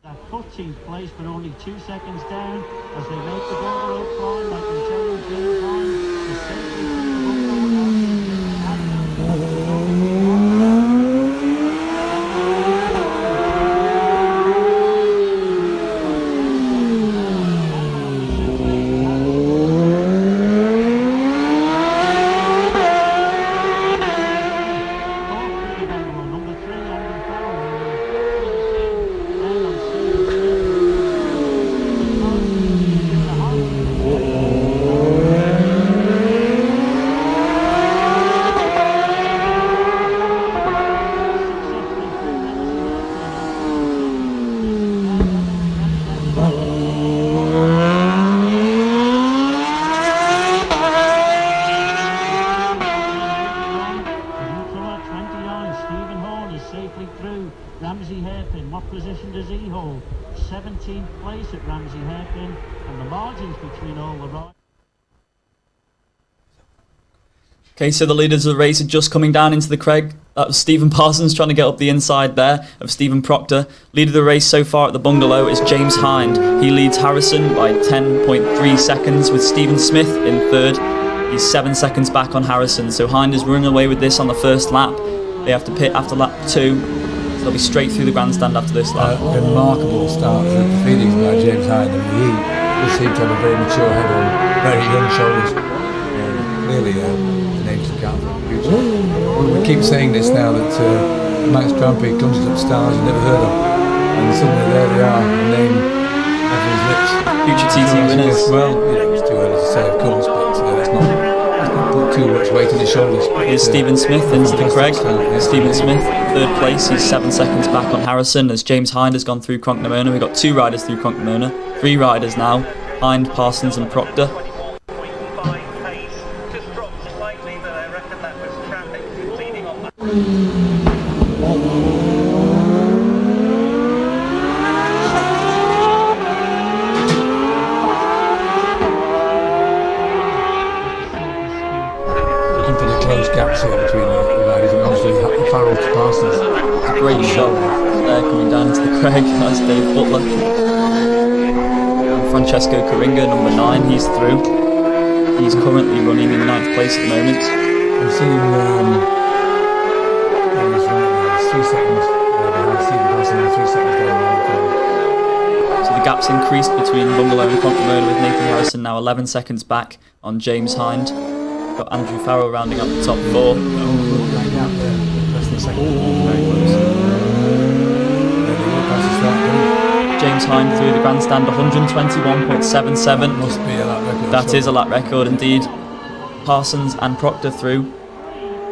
That 14th place, but only 2 seconds down as they make the bungalow climb. I can tell you, James Hine is safely through the Ramsey Hairpin. What position does he hold? 17th place at Ramsey Hairpin, and the margins between all the riders. Okay, so the leaders of the race are just coming down into the Craig. That was Stephen Parsons trying to get up the inside there of Stephen Proctor. Leader of the race so far at the bungalow is James Hind. He leads Harrison by 10.3 seconds with Stephen Smith in third. He's 7 seconds back on Harrison, so Hind is running away with this on the first lap. They have to pit after lap 2. So they'll be straight through the grandstand after this lap. Remarkable start to the proceedings by James Hind. I mean, he does seem to have a very mature head on very young shoulders. Clearly a name to count for the future. We keep saying this now that the Manx Grand Prix conjures up stars you've never heard of. And suddenly there they are, a name everyone's lips. Future TT winners. Well, you know, it's too early to say, of course, but let's not put too much weight on his shoulders. Here's Stephen Smith into the Craig. Stephen Smith, third place. He's 7 seconds back on Harrison as James Hind has gone through Cronknamona. We've got 2 riders through Cronknamona, 3 riders now, Hind, Parsons and Proctor. Gaps here between the riders, and obviously Farrell to Parsons. It's a great shot there coming down into the Craig. That's Dave Butler. And Francesco Coringa, number 9, he's through. He's currently running in 9th place at the moment. I'm seeing it's 3 seconds behind Stephen Parsons and 3 seconds behind. So the gap's increased between Bungalow and Cronknamona with Nathan Harrison now 11 seconds back on James Hind. Got Andrew Farrell rounding up the top 4. James Hind through the grandstand, 121.77. Must be a lap record. That is a lap record indeed. Parsons and Proctor through,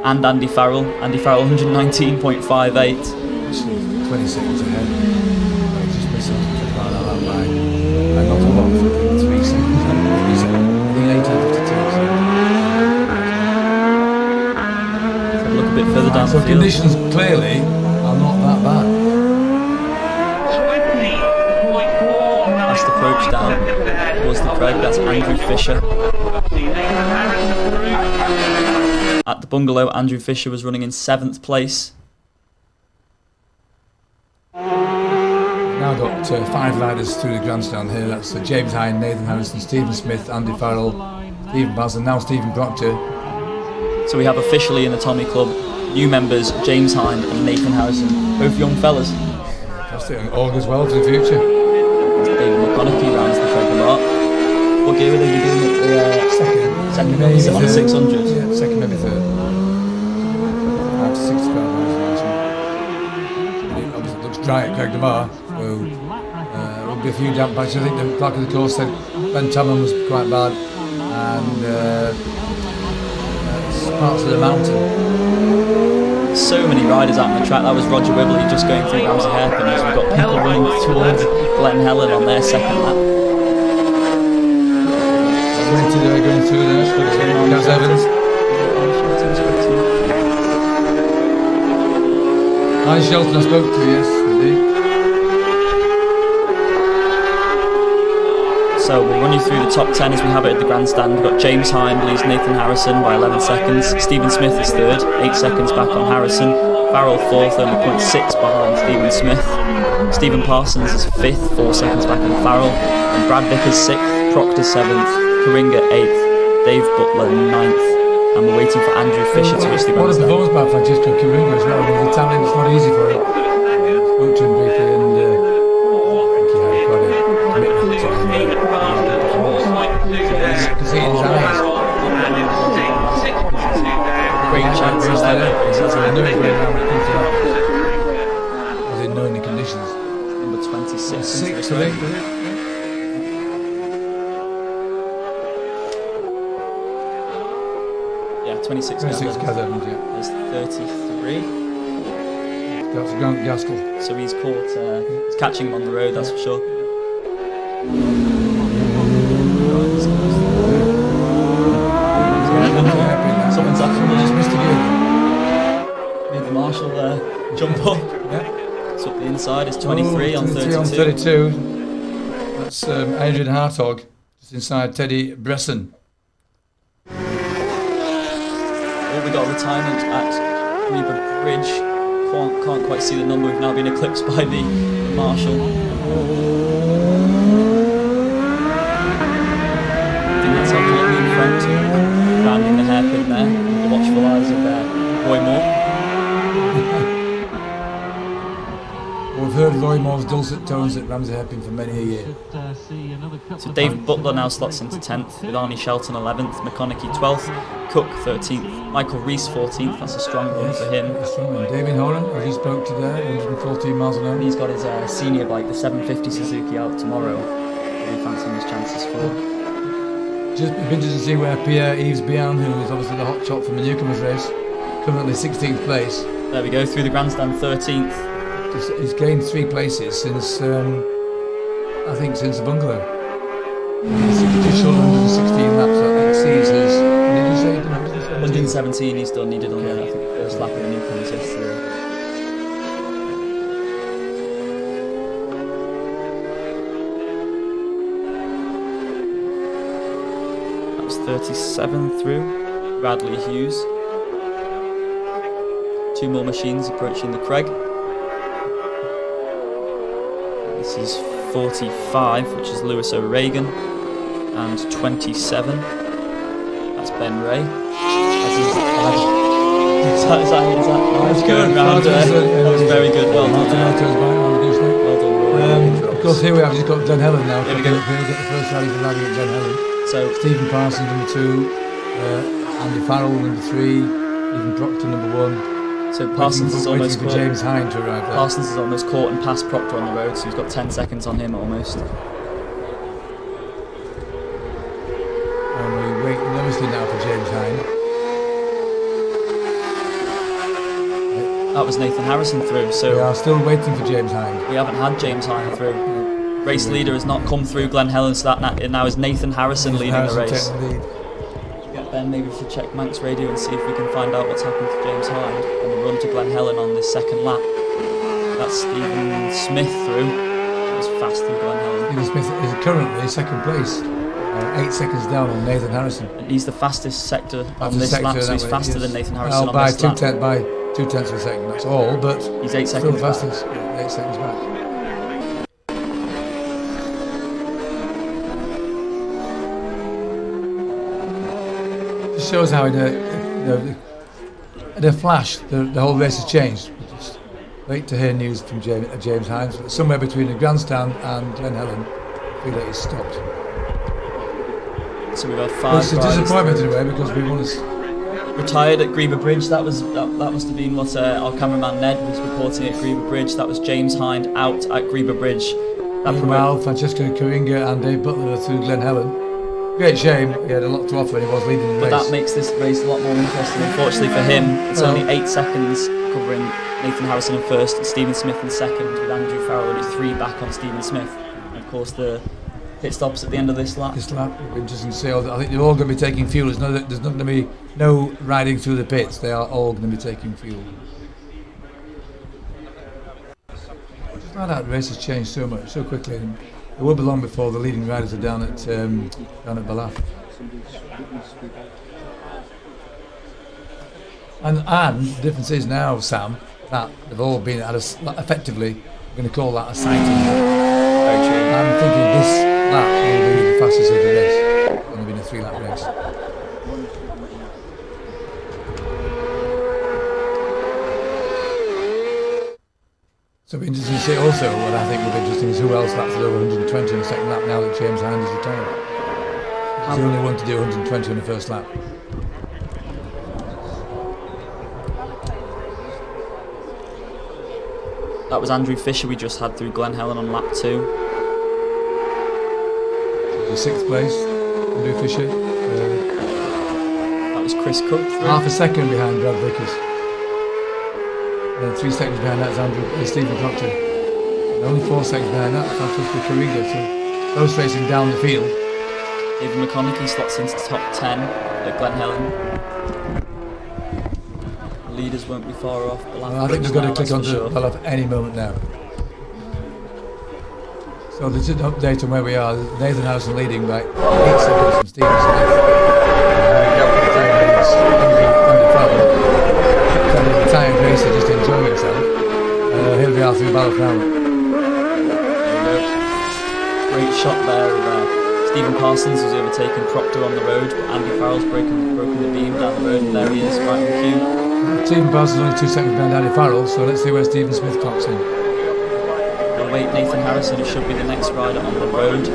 and Andy Farrell. Andy Farrell 119.58. 20 seconds ahead. Just missing by that lap by not a lot, 3 seconds. 3 seconds. I think 18.52. Look a bit further down So the field. conditions clearly are not that bad. That's the approach down towards the Craig. That's Andrew Fisher. At the Bungalow, Andrew Fisher was running in 7th place. Now got 5 riders through the grandstand here. That's James Hind, Nathan Harrison, Stephen Smith, Andy Farrell, Stephen Baz, and now Stephen Proctor. So we have officially in the Tommy Club new members James Hind and Nathan Harrison, both young fellas. Fantastic, and all goes well for the future. David McConaughey rounds the Craig Mark. What gear were they doing at the second maybe on the 600? Yeah, second, maybe third. After 65 miles. Obviously, it looks dry at Craig Mar, so there'll be a few damp patches. I think the clerk of the course said Ben Tamman was quite bad, and parts of the mountain. So many riders out on the track. That was Roger Whibley just going through Ramsey Hairpin as we've got people running towards Glen Helen on their second lap. Going through there, Gaz Evans. Hi Shelton, I spoke to, yes, indeed. So we'll run you through the top 10 as we have it at the grandstand. We've got James Hind leads Nathan Harrison by 11 seconds. Stephen Smith is third, 8 seconds back on Harrison. Farrell fourth, only 0.6 behind Stephen Smith. Stephen Parsons is fifth, 4 seconds back on Farrell. And Brad Vickers sixth, Proctor seventh, Coringa 8th, Dave Butler 9th. And we're waiting for Andrew Fisher to reach the What is the grandstand. performance by Francesco Coringa as well? I mean, the talent is not easy for him. Spoke to him briefly, and I think he had quite a commitment to his performance. You can see in his eyes. Great chances there. I knew he was going around with confidence. I didn't know any conditions. Number 26. 6, I think. Yeah, 26 Gaz Evans, yeah. There's 33. That's Grant Gaskell. So he's caught, he's catching him on the road, that's for sure. Someone's after him. Just missed a gear. Made the marshal jump up. It's up the inside, it's 23 on 32. 23 on 32. That's Adrian Hartog, just inside Teddy Bresson. We got a retirement at Reba Bridge. Can't quite see the number. We've now been eclipsed by the marshal. I think that's our Colombian friend rounding the hairpin there. The watchful eyes of Roy Moore. We've heard Roy Moore's dulcet tones at Ramsey Hairpin for many a year. So Dave Butler now slots into 10th with Arnie Shelton 11th, McConaughey 12th, Cook 13th, Michael Rees 14th. That's a strong run for him. And David Horan, I just spoke to there, 114 miles an hour. He's got his senior bike, the 750 Suzuki, out tomorrow. Really fancying his chances for. just be interested to see where Pierre-Yves Bihan, who is obviously the hot shot from the newcomers race, currently 16th place. There we go, through the grandstand, 13th. He's gained 3 places since, I think, since the bungalow. He's just short of 116 laps, that exceeds his, did you say? 117 he's done, he did on the, I think, first lap of the newcomers yesterday. That was 37 through, Bradley Hughes. 2 more machines approaching the Craig. This is 45, which is Lewis O'Regan, and 27, that's Ben Ray. That's going round. That was very good. Well done. Of course, here we have just got Glen Helen now. Here we go. We'll get the first rally for landing at Glen Helen. So Stephen Parsons number 2, Andy Farrell number 3, Ethan Proctor number 1. So Parsons is almost caught. James Hind to arrive there. Parsons is almost caught and passed Proctor on the road, so he's got 10 seconds on him almost. And we wait nervously now for James Hind. That was Nathan Harrison through, so we are still waiting for James Hind. We haven't had James Hind through. Race leader has not come through Glen Helen, so that now is Nathan Harrison leading the race. Get Ben maybe to check Manx Radio and see if we can find out what's happened to James Hind on the run to Glen Helen on this second lap. That's Stephen Smith through. It was fast through Glen Helen. Stephen Smith is currently second place, 8 seconds down on Nathan Harrison. And he's the fastest sector on this lap, so he's faster than Nathan Harrison on by this lap. By 2/10 of a second, that's all, but he's 8 still seconds fastest. 8 seconds back. It shows how in a flash the whole race has changed. Just wait to hear news from James Hind. Somewhere between the grandstand and Glen Helen, I feel that he's stopped. So we've had 5 It's a disappointment in a way because we want to. Retired at Greba Bridge. That must have been what our cameraman Ned was reporting at Greba Bridge. That was James Hind out at Greba Bridge. Meanwhile, Francesco Coringa and Dave Butler through Glen Helen. Great shame, he had a lot to offer and he was leading the race. But that makes this race a lot more interesting. Unfortunately for him, it's only 8 seconds covering Nathan Harrison in first and Stephen Smith in second, with Andrew Farrell only 3 back on Stephen Smith. And of course, the pit stops at the end of this lap. This lap, it'll be interesting to see. I think they're all going to be taking fuel. There's not going to be no riding through the pits. They are all going to be taking fuel. Just like that, the race has changed so much, so quickly. And it won't be long before the leading riders are down at Balaf. And the difference is now, Sam, that they've all been at effectively, we're going to call that a sighting. I'm thinking this lap will be the fastest of the race. It's going to be a 3-lap race. So it'll be interesting to see also what I think will be interesting is who else laps at over 120 on the second lap now that James Hind is retired. He's the only one to do 120 on the first lap. That was Andrew Fisher we just had through Glen Helen on lap 2. The 6th place, Andrew Fisher. That was Chris Cook. Half a second behind Brad Vickers. 3 seconds behind that is Stephen Proctor. And only 4 seconds behind that, Francesco Coringa. So those racing down the field. David McConaughey slots into top 10 at Glen Helen. Leaders won't be far off. I think they're going to click onto Balaf any moment now. So there's an update on where we are. Nathan Harrison leading by 8 seconds from Stephen Smith. The retired racer just enjoying himself. Here we are through Balaf now. Great shot there of Stephen Parsons, who's overtaken Proctor on the road, but Andy Farrell's broken the beam down the road, and there he is, right on cue. Stephen Parsons only 2 seconds behind Andy Farrell, so let's see where Stephen Smith clocks in. We'll wait Nathan Harrison, who should be the next rider on the road.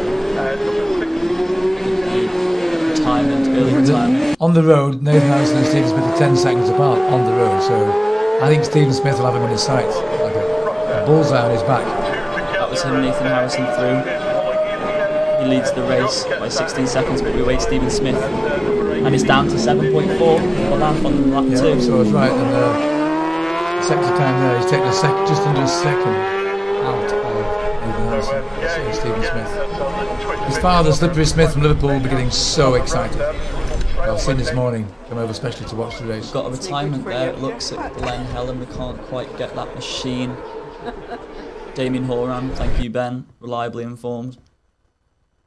Early retirement. On the road, Nathan Harrison and Stephen Smith are 10 seconds apart on the road, so I think Stephen Smith will have him in his sights, like a bullseye on his back. That was him, Nathan Harrison through. He leads the race by 16 seconds, but we await Stephen Smith, and he's down to 7.4 per lap on lap 2. So I was right, and second time there, he's taken just under a second out of Stephen Smith. His father, Slippery Smith from Liverpool, will be getting so excited. I've seen this morning, come over especially to watch the race. We've got a retirement there, it looks at Glen Helen, we can't quite get that machine. Damien Horan, thank you Ben, reliably informed.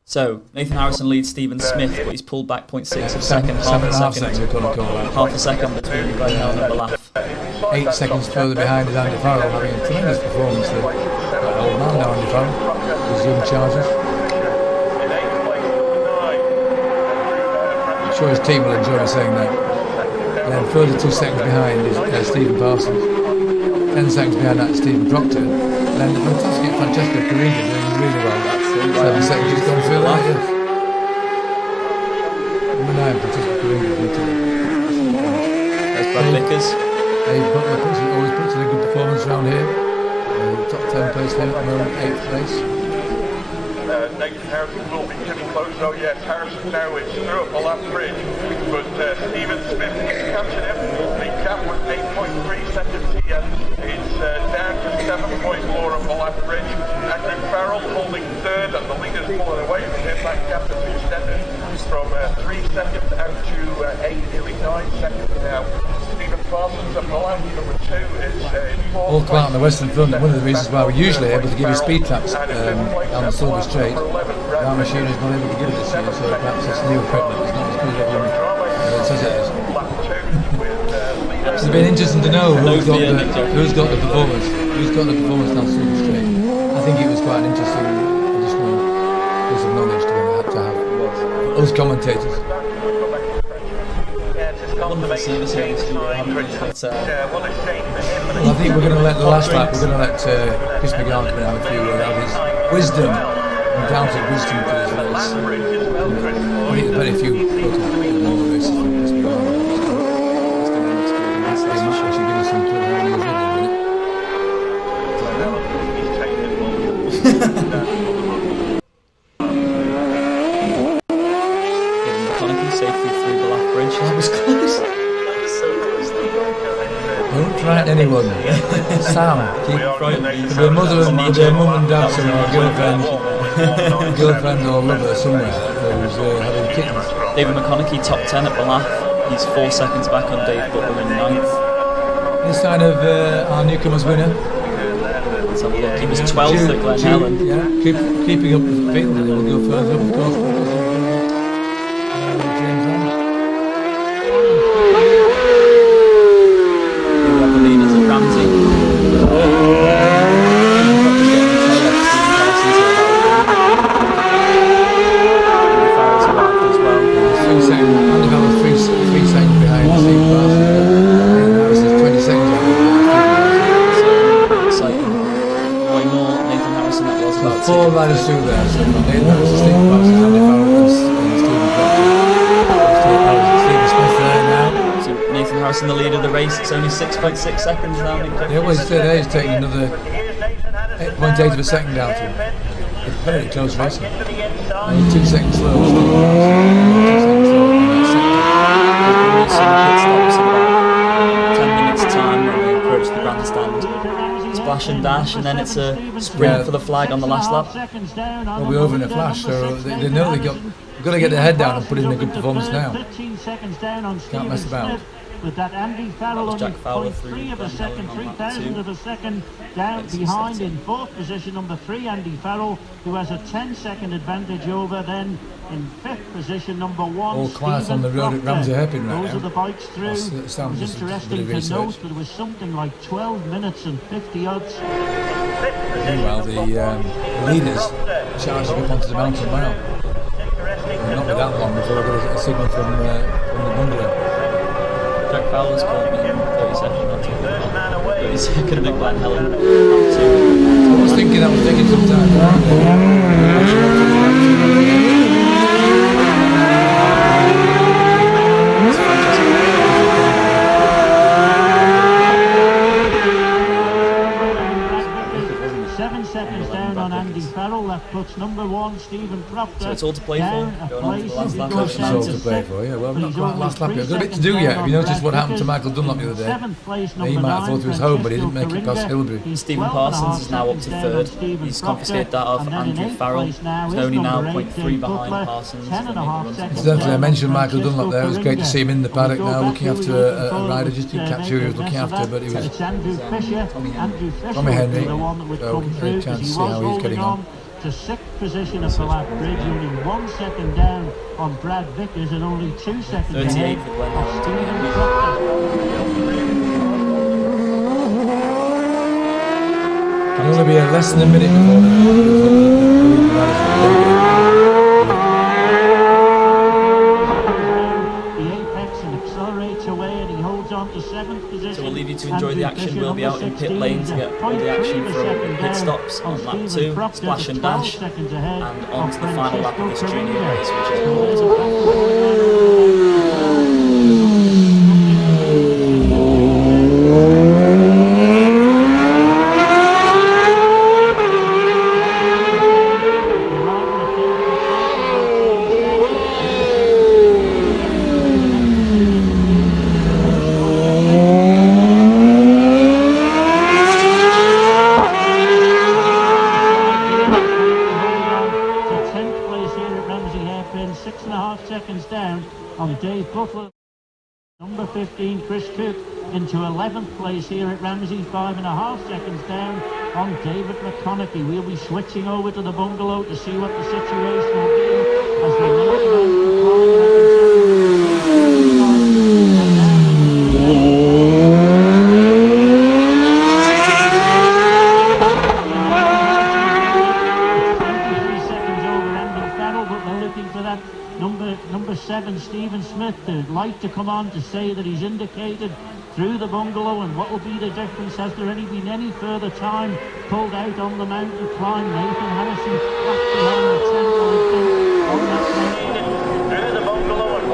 So, Nathan Harrison leads Stephen Smith, but he's pulled back 0.6 of a second, half a second between Glen Helen and Balaf. 8 seconds further behind is Andy Farrell, having a tremendous performance. That old man now, Andy Farrell, his young charges. I'm sure his team will enjoy me saying that. And then further 2 seconds behind is Stephen Parsons. 10 seconds behind that is Stephen Proctor. And then the fantastic Karina doing really well. 7 seconds just gone through that, yes. Number 9, Francesca Karina, beautiful. There's Brad Vickers. Dave Butler always puts in a good performance around here. Top 10 place here at the moment, 8th place. Nathan Harrison will be getting close, so yes, Harrison now is through up a lap bridge, but Stephen Smith is catching him. The gap was 8.3 seconds here, it's down to 7.4 up a lap bridge. Andrew Farrell holding third, and the leader's pulling away from him. That gap has extended from 3 seconds out to 8, nearly 9 seconds now. Stephen Parsons at Balaf, number 2 is All quiet on the Western Front. One of the reasons why we're usually able to give you speed taps down the Silver Straight. Our machine is not able to give it this year, so perhaps it's new equipment. It's not as good as everyone says it is. It's been interesting to know who's got the performance. Who's got the performance down Silver Straight. I think it was quite an interesting additional piece of knowledge to have us commentators. I think we're going to let the last lap, we're going to let Chris McGowan come in and have a few have his wisdom, undoubted wisdom to this race. I think very few more races from Chris McGowan. He's actually give us some clue how he was in a minute. Safely through the lap bridge. That was close. Don't threaten anyone. Sam, keep their mother and their mum and dad somewhere, girlfriend or lover somewhere who's having kittens. David McConaughey top 10 at Balaf. He's 4 seconds back on Dave Butler in 9th. This sign of our newcomers winner. Let's have a look. He was 12th at Glen Helen. Yeah, keeping up the field, and he will go further up, of course. Four riders through there, so Nathan Harrison, Stephen Parsons, Andy Farrell and Stephen Proctor. Stephen Smith there now. So Nathan Harrison, the leader of the race. It's only 6.6 seconds now. Yeah, well, he's taking another 8.8 of a second down to him. It's very close racing. Only 2 seconds slow. 2 seconds slow on that second. 10 minutes time when we approach the grandstand. Splash and dash, and then it's a sprint for the flag on the last lap. We'll be over in a flash, so they know they've got to get their head down and put in a good performance now. Can't mess about. With that Andy Farrell on 0.3 of a second, 3,000 of a second down behind in 4th position, number 3 Andy Farrell, who has a 10-second advantage over then in 5th position, number 1 all quiet on the road at Ramsey Hairpin right now. Those are the bikes through. It was interesting to note that it was something like 12 minutes and 50 odds. Meanwhile, the leaders charging up onto the mountain mile. And not be that long before we get a signal from the bungalow. Jack Fowler's called me in 30 seconds, not 30 seconds at Glen Helen. I was thinking that was taking some time. on Andy Farrell. That puts number 1 Stephen Proctor. So it's all to play down for, a going on to place the last as lap. he goes It's down all to to play sixth. for, yeah. Well, But not he's quite only last lap 3 yet. We've got a bit to seconds do down yet. on You noticed Brad what happened to Vickers. Michael Dunlop the other day. 7th place, He number might have 9, thought he was home, but he didn't make it Francesco past Coringa. Hilbury. He's Stephen 12 and a Parsons half is now up to seconds down on 3rd. Stephen He's Proctor. confiscated that off And then in Andrew 8th Farrell. place now He's is only now number 8, 0.3 Dave behind Butler. Parsons. 10 and a half seconds Incidentally, I down mentioned on Michael Dunlop there. It was great to see him in the paddock We'll go now, back looking who after we're looking a for rider. that Just didn't would catch who he was looking mess of after, that. but he was It's Andrew Fisher. Andrew Fisher Tommy would Henry. be the one that would So, come a through chance because to he see was how he's holding getting on. to 6th position of the lap bridge, only 1 second down on Brad Vickers and only 2 seconds 38 ahead for Glenn of Stephen Proctor. It'll only be less than a minute before the apex and accelerates away and he holds on to 7th position. So we'll leave you to enjoy the Andrew action. Fisher, We'll be out in pit 16, lane to get all the 0.3 action of a from second pit down stops on lap Stephen 2, Proctor, splash and 12 dash, seconds ahead and on to the of final lap of this Francesco junior Coringa. race, which is seconds down on Dave Butler. Number 15, Chris Cook, into 11th place here at Ramsey, 5.5 seconds down on David McConaughey. We'll be switching over to the bungalow to see what the situation will be as they make it on the Number 7, Stephen Smith, would like to come on to say that he's indicated through the bungalow, and what will be the difference? Has there been any further time pulled out on the mountain climb? Nathan Harrison back behind the temple on that mountain through the bungalow and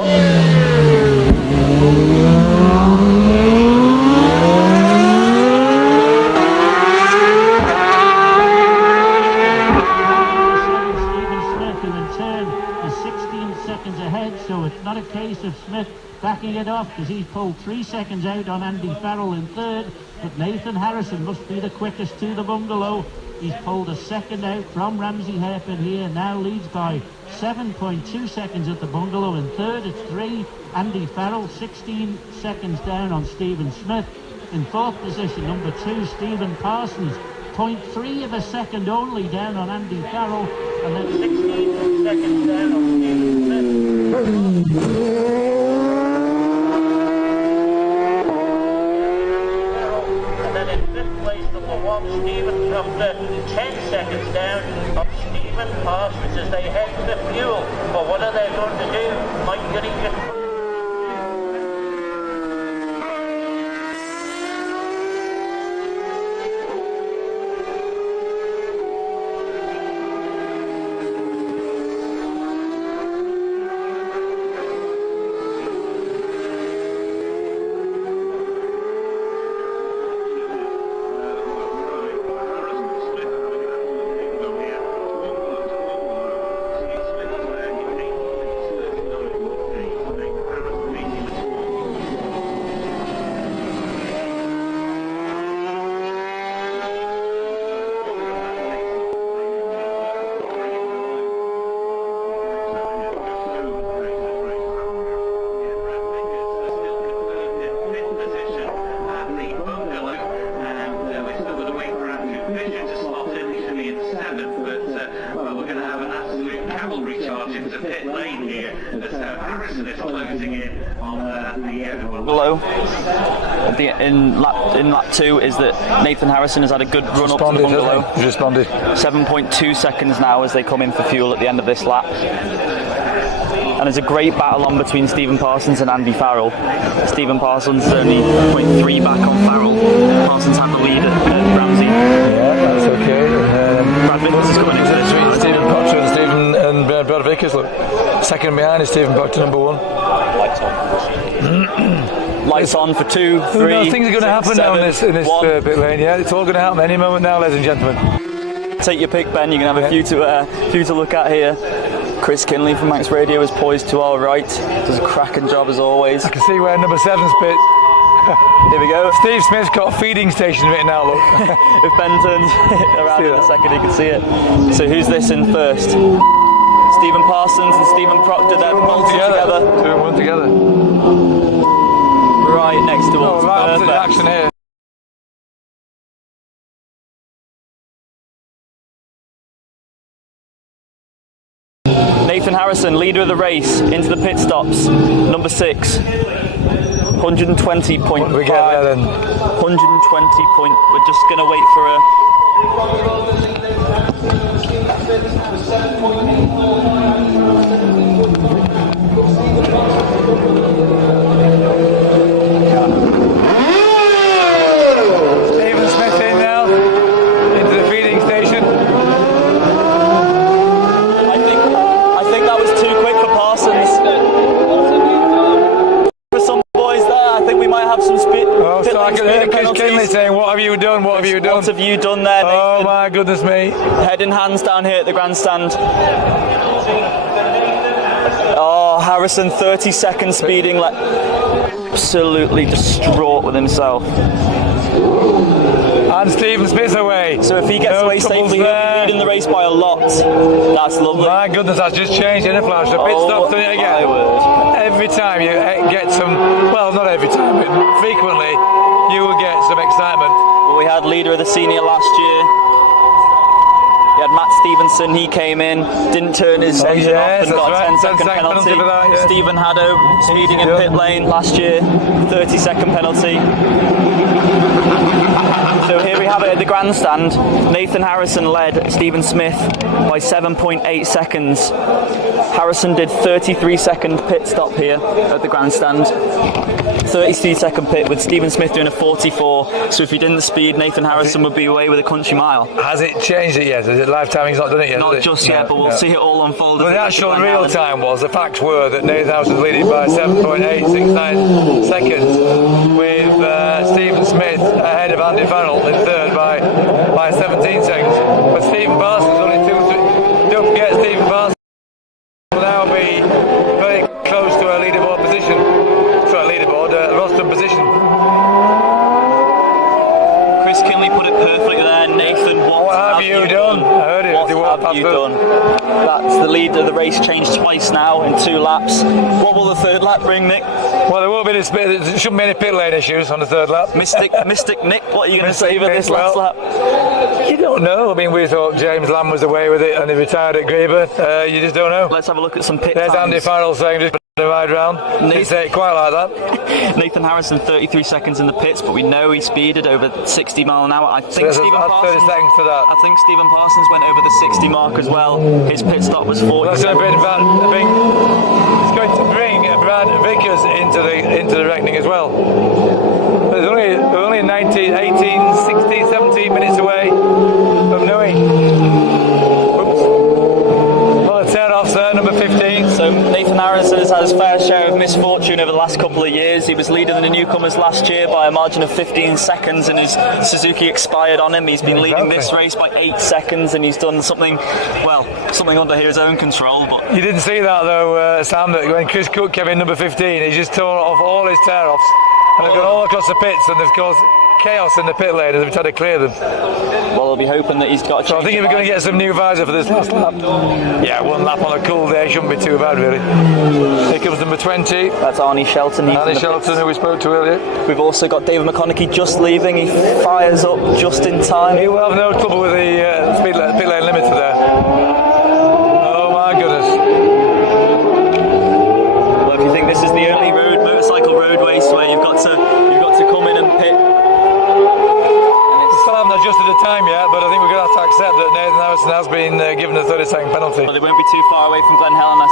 ahead, so it's not a case of Smith backing it off because he's pulled 3 seconds out on Andy Farrell in 3rd, but Nathan Harrison must be the quickest to the bungalow. He's pulled a second out from Ramsey Hairpin here, now leads by 7.2 seconds at the bungalow. In 3rd it's 3, Andy Farrell, 16 seconds down on Stephen Smith. In 4th position, number 2, Stephen Parsons, 0.3 of a second only down on Andy Farrell, and then 16 seconds down on Stephen Smith. And then in 5th place, number 1, Stephen Proctor, 10 seconds down on Stephen Parsons as they head for fuel. But what are they going to do? Mike Gooding. In lap 2 is that Nathan Harrison has had a good run up to the bungalow. He's responded. 7.2 seconds now as they come in for fuel at the end of this lap. And there's a great battle on between Stephen Parsons and Andy Farrell. Stephen Parsons only 0.3 back on Farrell. Parsons had the lead at Ramsey. Yeah, that's okay. Brad Vickers is coming into this. Between Stephen Proctor and Brad Vickers, look. Second behind is Stephen Proctor, number 1. Lights on for 2, 3. Things are going to happen 7, now in this pit lane. Yeah, it's all going to happen any moment now, ladies and gentlemen. Take your pick, Ben. You can have a few to look at here. Chris Kinley from Manx Radio is poised to our right. Does a cracking job as always. I can see where number 7's pit. Here we go. Steve Smith's got feeding station written out, look. If Ben turns around in a second, you can see it. So who's this in first? Stephen Parsons and Stephen Proctor, they're bolted together. 2 and 1 together. Right next to us. Right opposite the action here. Nathan Harrison, leader of the race, into the pit stops. Number 6. 120.5. We get there then. 120 point. We're just going to wait for a. Stephen Smith in now, into the feeding station. I think that was too quick for Parsons. For some boys there, I think we might have some speed. Oh, so I can hear Chris Kinley saying, "What have you done? What have you done? What have you done there, Nathan?" Oh my goodness me! Head in hands down here at the grandstand. Oh, Harrison, 30 seconds speeding, like absolutely distraught with himself. And Stephen Smith's away. So if he gets away safely, he'll be leading the race by a lot. That's lovely. My goodness, that's just changed in a flash. The pit stop's done it again. Every time you get some, well, not every time, but frequently, you will get some excitement. Well, we had leader of the senior last year. We had Matt Stevenson, he came in, didn't turn his engine off and got a 10-second penalty. For that, yeah. Stephen Haddo, speeding in pit lane last year, 30-second penalty. So here we have it at the grandstand. Nathan Harrison led Stephen Smith by 7.8 seconds. Harrison did 33-second pit stop here at the grandstand. 33-second pit with Stephen Smith doing a 44. So if he didn't speed, Nathan Harrison would be away with a country mile. Has it changed it yet? Is it live timing's not done it yet? Not just yet, but we'll see it all unfold. Well, the actual real time was, the facts were that Nathan Harrison was leading by 7.869 seconds, with Stephen Smith ahead of Andy Farrell in third by 17 seconds. But Stephen Parsons only 2-3. Don't forget, Stephen Parsons will now be very close to a leaderboard position. Sorry, leaderboard, rostrum position. Chris Kinley put it perfectly there. Nathan, what have you done? I heard it. What have you done? That's the lead of the race, changed twice now in 2 laps. What will the third lap bring, Nick? Well, there won't be there shouldn't be any pit lane issues on the third lap. Mystic Nick, what are you going to say about this last lap? You don't know. I mean, we thought James Lamb was away with it and he retired at Grieber. You just don't know. Let's have a look at some pit There's times. Andy Farrell saying just the ride round. Didn't say it quite like that. Nathan Harrison 33 seconds in the pits, but we know he speeded over 60 mile an hour. I think So Stephen that's 30 seconds for that. I think Stephen Parsons went over the 60 mark as well. His pit stop was 40. That's going to bring it's going to bring Brad Vickers into the reckoning as well. There's only 19, 18, 16, 17 minutes away from knowing. Oops. Well, a tear-offs there, number 15. So Nathan Harrison has had his fair share of misfortune over the last couple of years. He was leading the newcomers last year by a margin of 15 seconds and his Suzuki expired on him. He's been leading this race by 8 seconds and he's done something under his own control. But You didn't see that though, Sam, that when Chris Cook came in number 15, he just tore off all his tear-offs and they've gone all across the pits and they've caused chaos in the pit lane and they've tried to clear them. Well, I'll be hoping that he's got a So I think if we're going to get some new visor for this last lap, yeah, 1 lap on a cool day shouldn't be too bad really. Here comes number 20. That's Arnie Shelton. Arnie Shelton, who we spoke to earlier. We've also got David McConaughey just leaving. He fires up just in time. He will have no trouble with the pit lane limiter there. Oh my goodness. Well, if you think this is the only motorcycle road race where you've got to come in and pit. Still haven't adjusted the time yet, but I think we're going to have to accept that Nathan Harrison has been given a 30-second penalty. Well, they won't be too far away from Glen Helen. I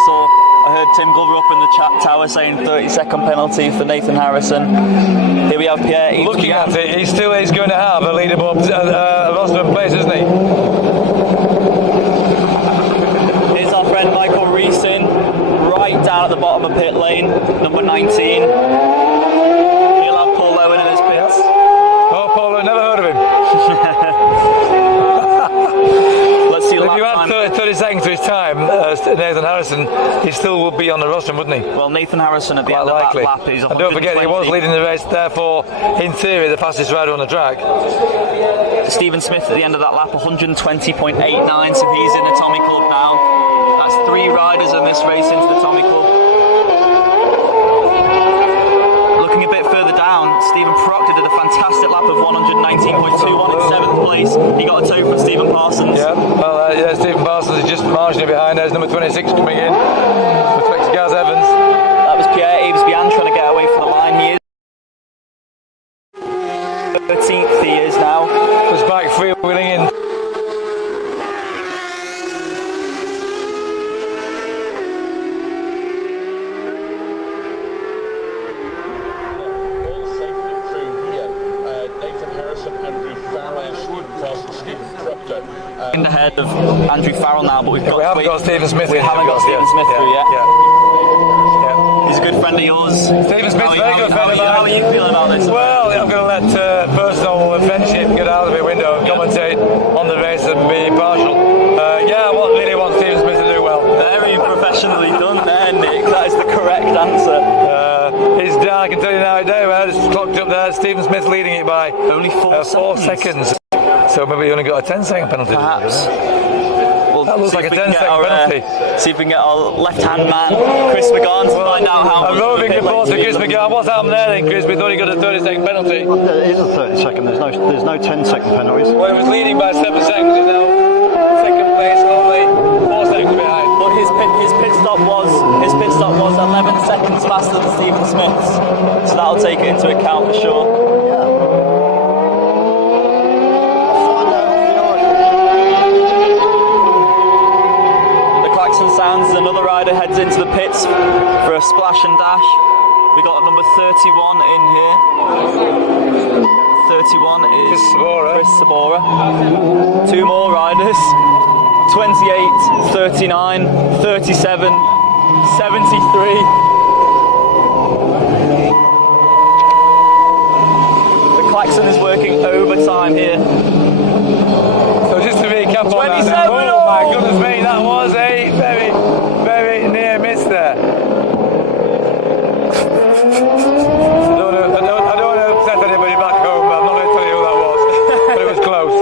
heard Tim Glover up in the chat tower saying 30-second penalty for Nathan Harrison. Here we have Pierre. Looking at it, he still is going to have a leaderboard rostrum place, isn't he? Here's our friend Michael Reeson, right down at the bottom of pit lane, number 19. He'll have Paul Owen in his pits. Oh, Paul, I've never heard of him. seconds to his time, Nathan Harrison, he still would be on the rostrum, wouldn't he? Well, Nathan Harrison at the Quite end likely. of that lap is 120. And don't forget, he was leading the race, therefore, in theory, the fastest rider on the track. Stephen Smith at the end of that lap, 120.89, so he's in the Tommy Club now. That's 3 riders in this race into the Tommy Club. Looking a bit further down, Stephen Proctor did a fantastic lap of 119.21 in 7th place. He got a tow from Stephen Parsons. Yeah, well, Stephen Parsons is just marginally behind. There's number 26 coming in, betwixt Gaz Evans. That was Pierre Avesbian trying to get away from the line. He is 13th, he is now. Was back freewheeling in. In the head of Andrew Farrell now, but we haven't got Stephen Smith. We haven't got Stephen Smith through yet. He's a good friend of yours. Stephen Smith's very good friend of mine. How are you feeling about this? Well, I'm going to let personal friendship get out of the window and commentate on the race and be impartial. I really want Stephen Smith to do well. Very professionally done there, Nick. That is the correct answer. It's down, I can tell you now, it's clocked up there. Stephen Smith leading it by only 4 seconds. So maybe he only got a 10-second penalty. Perhaps. That looks like a 10-second penalty. See if we can get our left-hand man, Chris McGann, to find out how much. A roving report to Chris McGann. What's happened there then, Chris? We thought he got a 30-second penalty. There is a 30-second. There's no 10-second penalties. Well, he was leading by 7 seconds. He's now second place, only 4 seconds behind. But his pit stop was 11 seconds faster than Stephen Smith's, so that'll take it into account for sure. Sounds another rider heads into the pits for a splash and dash. We got number 31 in here. 31 is Chris Sabora. 2 more riders. 28, 39, 37, 73. The klaxon is working overtime here. So just to recap on 27, that, oh my goodness me, that was a very, very near miss there. I don't want to upset anybody back home, but I'm not going to tell you who that was. But it was close,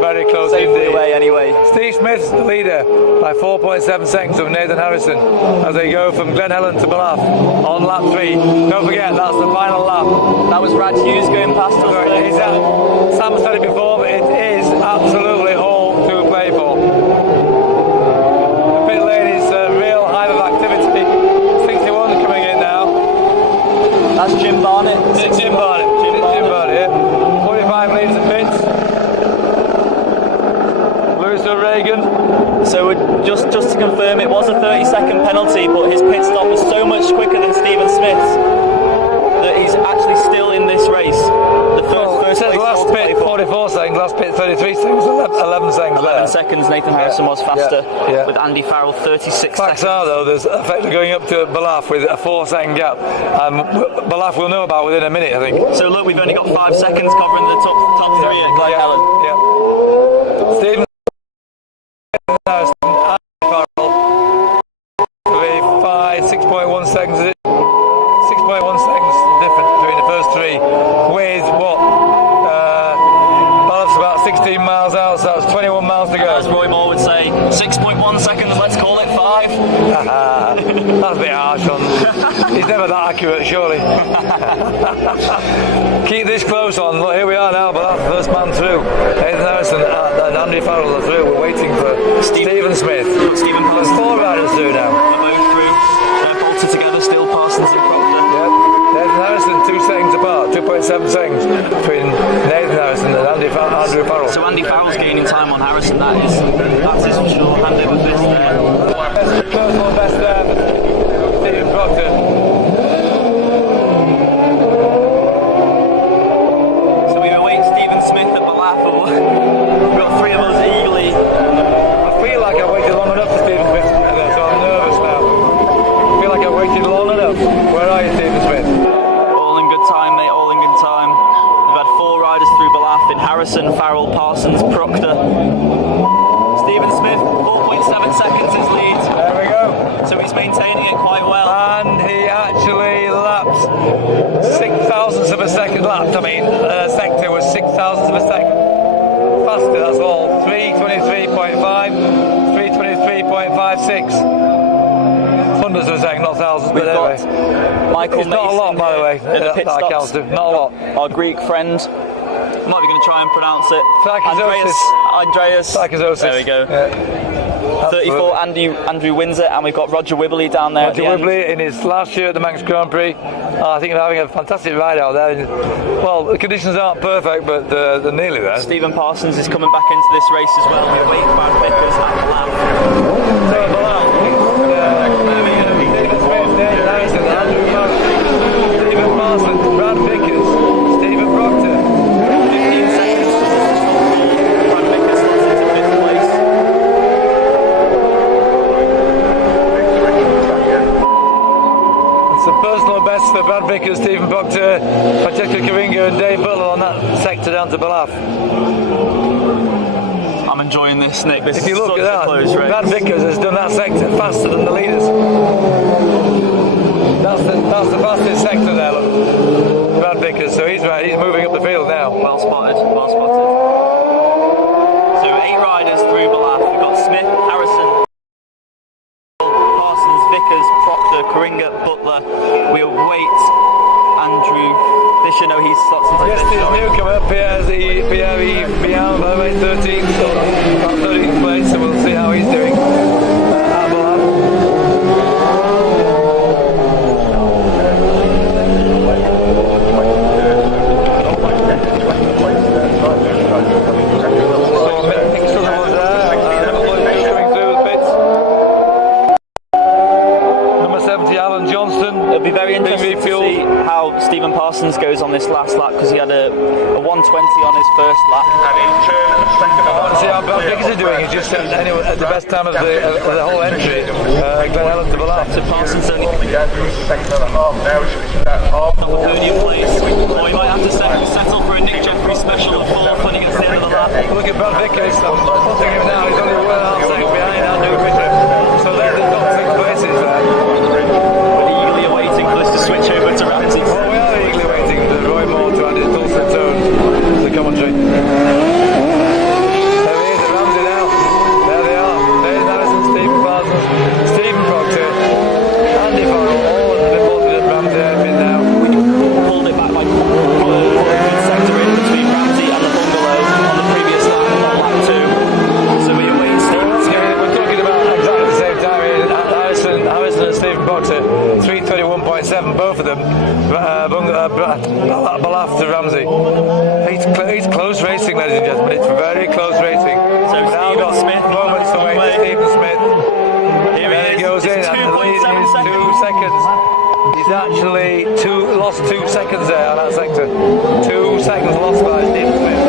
very close Safely indeed. away anyway. Steve Smith's the leader by 4.7 seconds of Nathan Harrison as they go from Glen Helen to Ballaugh on lap 3. Don't forget, that's the final lap. That was Rad Hughes going past us. Sam said it before, but it is absolutely all to play for. The pit lane is a real hive of activity. 61 coming in now. That's Jim Barnett. It's Jim Barnett. Jim Barnett, yeah. 45 leaves the pits. Lewis O'Regan. So just to confirm, it was a 30-second penalty, but his pit stop was so much quicker than Stephen Smith's that he's actually still in this race. It says last pit 44 seconds, last pit 33 seconds, 11 seconds 11 seconds, Nathan Harrison was faster, with Andy Farrell 36 Facts seconds. are though, there's effectively going up to Ballaugh with a 4-second gap, and Ballaugh we'll know about within a minute, I think. So look, we've only got 5 seconds covering the top 3 at Glen Helen. Yeah. Stephen Harrison, Andy Farrell, 6.1 seconds, is it? 6.1 seconds difference between the first 3, with what? Ballough's about 16 miles out, so that's 21 miles to go. As Roy Moore would say, 6.1 seconds, let's call it 5. That's a bit harsh on. He's never that accurate, surely. Keep this close on. Look, here we are now, but that's the first man through. Nathan Harrison and Andy Farrell are through. We're waiting for Stephen Smith. There's 4 riders through now. They're both through. They're bolted together still, Parsons and Proctor. Yep. Nathan Harrison 2 seconds apart, 2.7 seconds between Nathan Harrison and Andrew Farrell. So Andy Farrell's gaining time on Harrison, that is for sure. Hand over fist there. Close one best there, Stephen Proctor. So we await Stephen Smith at Ballaugh. We've got 3 of us eagerly. I feel like I waited long enough for Stephen Smith, so I'm nervous now. I feel like I waited long enough. Where are you, Stephen Smith? All in good time, mate, all in good time. We've had 4 riders through Ballaugh in Harrison, Farrell, Parsons, Proctor. Stephen Smith, 4.7 seconds his lead. There we go. So he's maintaining it quite well. And he actually lapped 6,000ths of a second lapped. I mean, sector was 6,000ths of a second faster, that's all. 3:23.5, 3:23.56. Hundreds of a second, not thousands, but anyway. Michael it's not a lot, by the way, that I counts to. Not a lot. Our Greek friend. I'm not even going to try and pronounce it. Andreas. There we go. Yeah. 34, Andrew wins it, and we've got Roger Wibbly down there. Roger Wibbly in his last year at the Manx Grand Prix. I think they're having a fantastic ride out there. Well, the conditions aren't perfect, but they're nearly there. Stephen Parsons is coming back into this race as well. We're waiting for Vickers at the lap. Stephen Parsons, Brad Vickers, Stephen Proctor. 15 seconds. Brad Vickers slots into 5th place. It's a personal best for Brad Vickers, Stephen Proctor, Francesco Caringa and Dave Butler on that sector down to Balaf. I'm enjoying this, Nick. This if you is look such at that, a close race. Brad Vickers has done that sector faster than the leaders. That's the fastest sector there, look. Brad Vickers, so he's moving up the field now. Well spotted, well spotted. So 8 riders through Balaf. We've got Smith, Harrison, Parsons, Vickers, Proctor, Caringa, Butler. We await Andrew Fisher. No, he's slots into yes, there's newcomer, Pierre Bian, by the way, 13th, so about 13th place, so we'll see how he's doing at Balaf. It'll be very interesting to see how Stephen Parsons goes on this last lap, because he had a 120 on his first lap. See how Vickers is doing. He's just anyway, at the best time of the whole entry. Glen Helen to Balaf. So Parsons only off a podium place. Or he might have to settle for a Nick Jeffrey special at 4th when he gets to the end of the lap. Look at Brad Vickers. I'm looking at him now. He's only 1.5 seconds behind Andrew Fisher. So they're the top 6 places there. Eagerly awaiting for this to switch over to Ramsey. Well, we are eagerly waiting for Roy Moore to add his dulcet tones to the commentary. There he is at Ramsey now. There they are. There's Harrison, Stephen Parsons, Stephen Proctor, Andy Farrell, all of them reported at Ramsey admin now. We pulled it back by a sector in between Ramsey and the bungalow on the previous lap, on lap 2. So we await Stephen Smith. We're talking about exactly the same time here. Harrison and Stephen Proctor, 3:21.7, both of them. Balaf to Ramsey. It's close racing, ladies and gentlemen. It's very close racing. So Stephen Smith moments away to Stephen Smith. Here and he goes in, and the lead is 2 seconds. He's actually lost 2 seconds there on that sector. 2 seconds lost by Stephen Smith.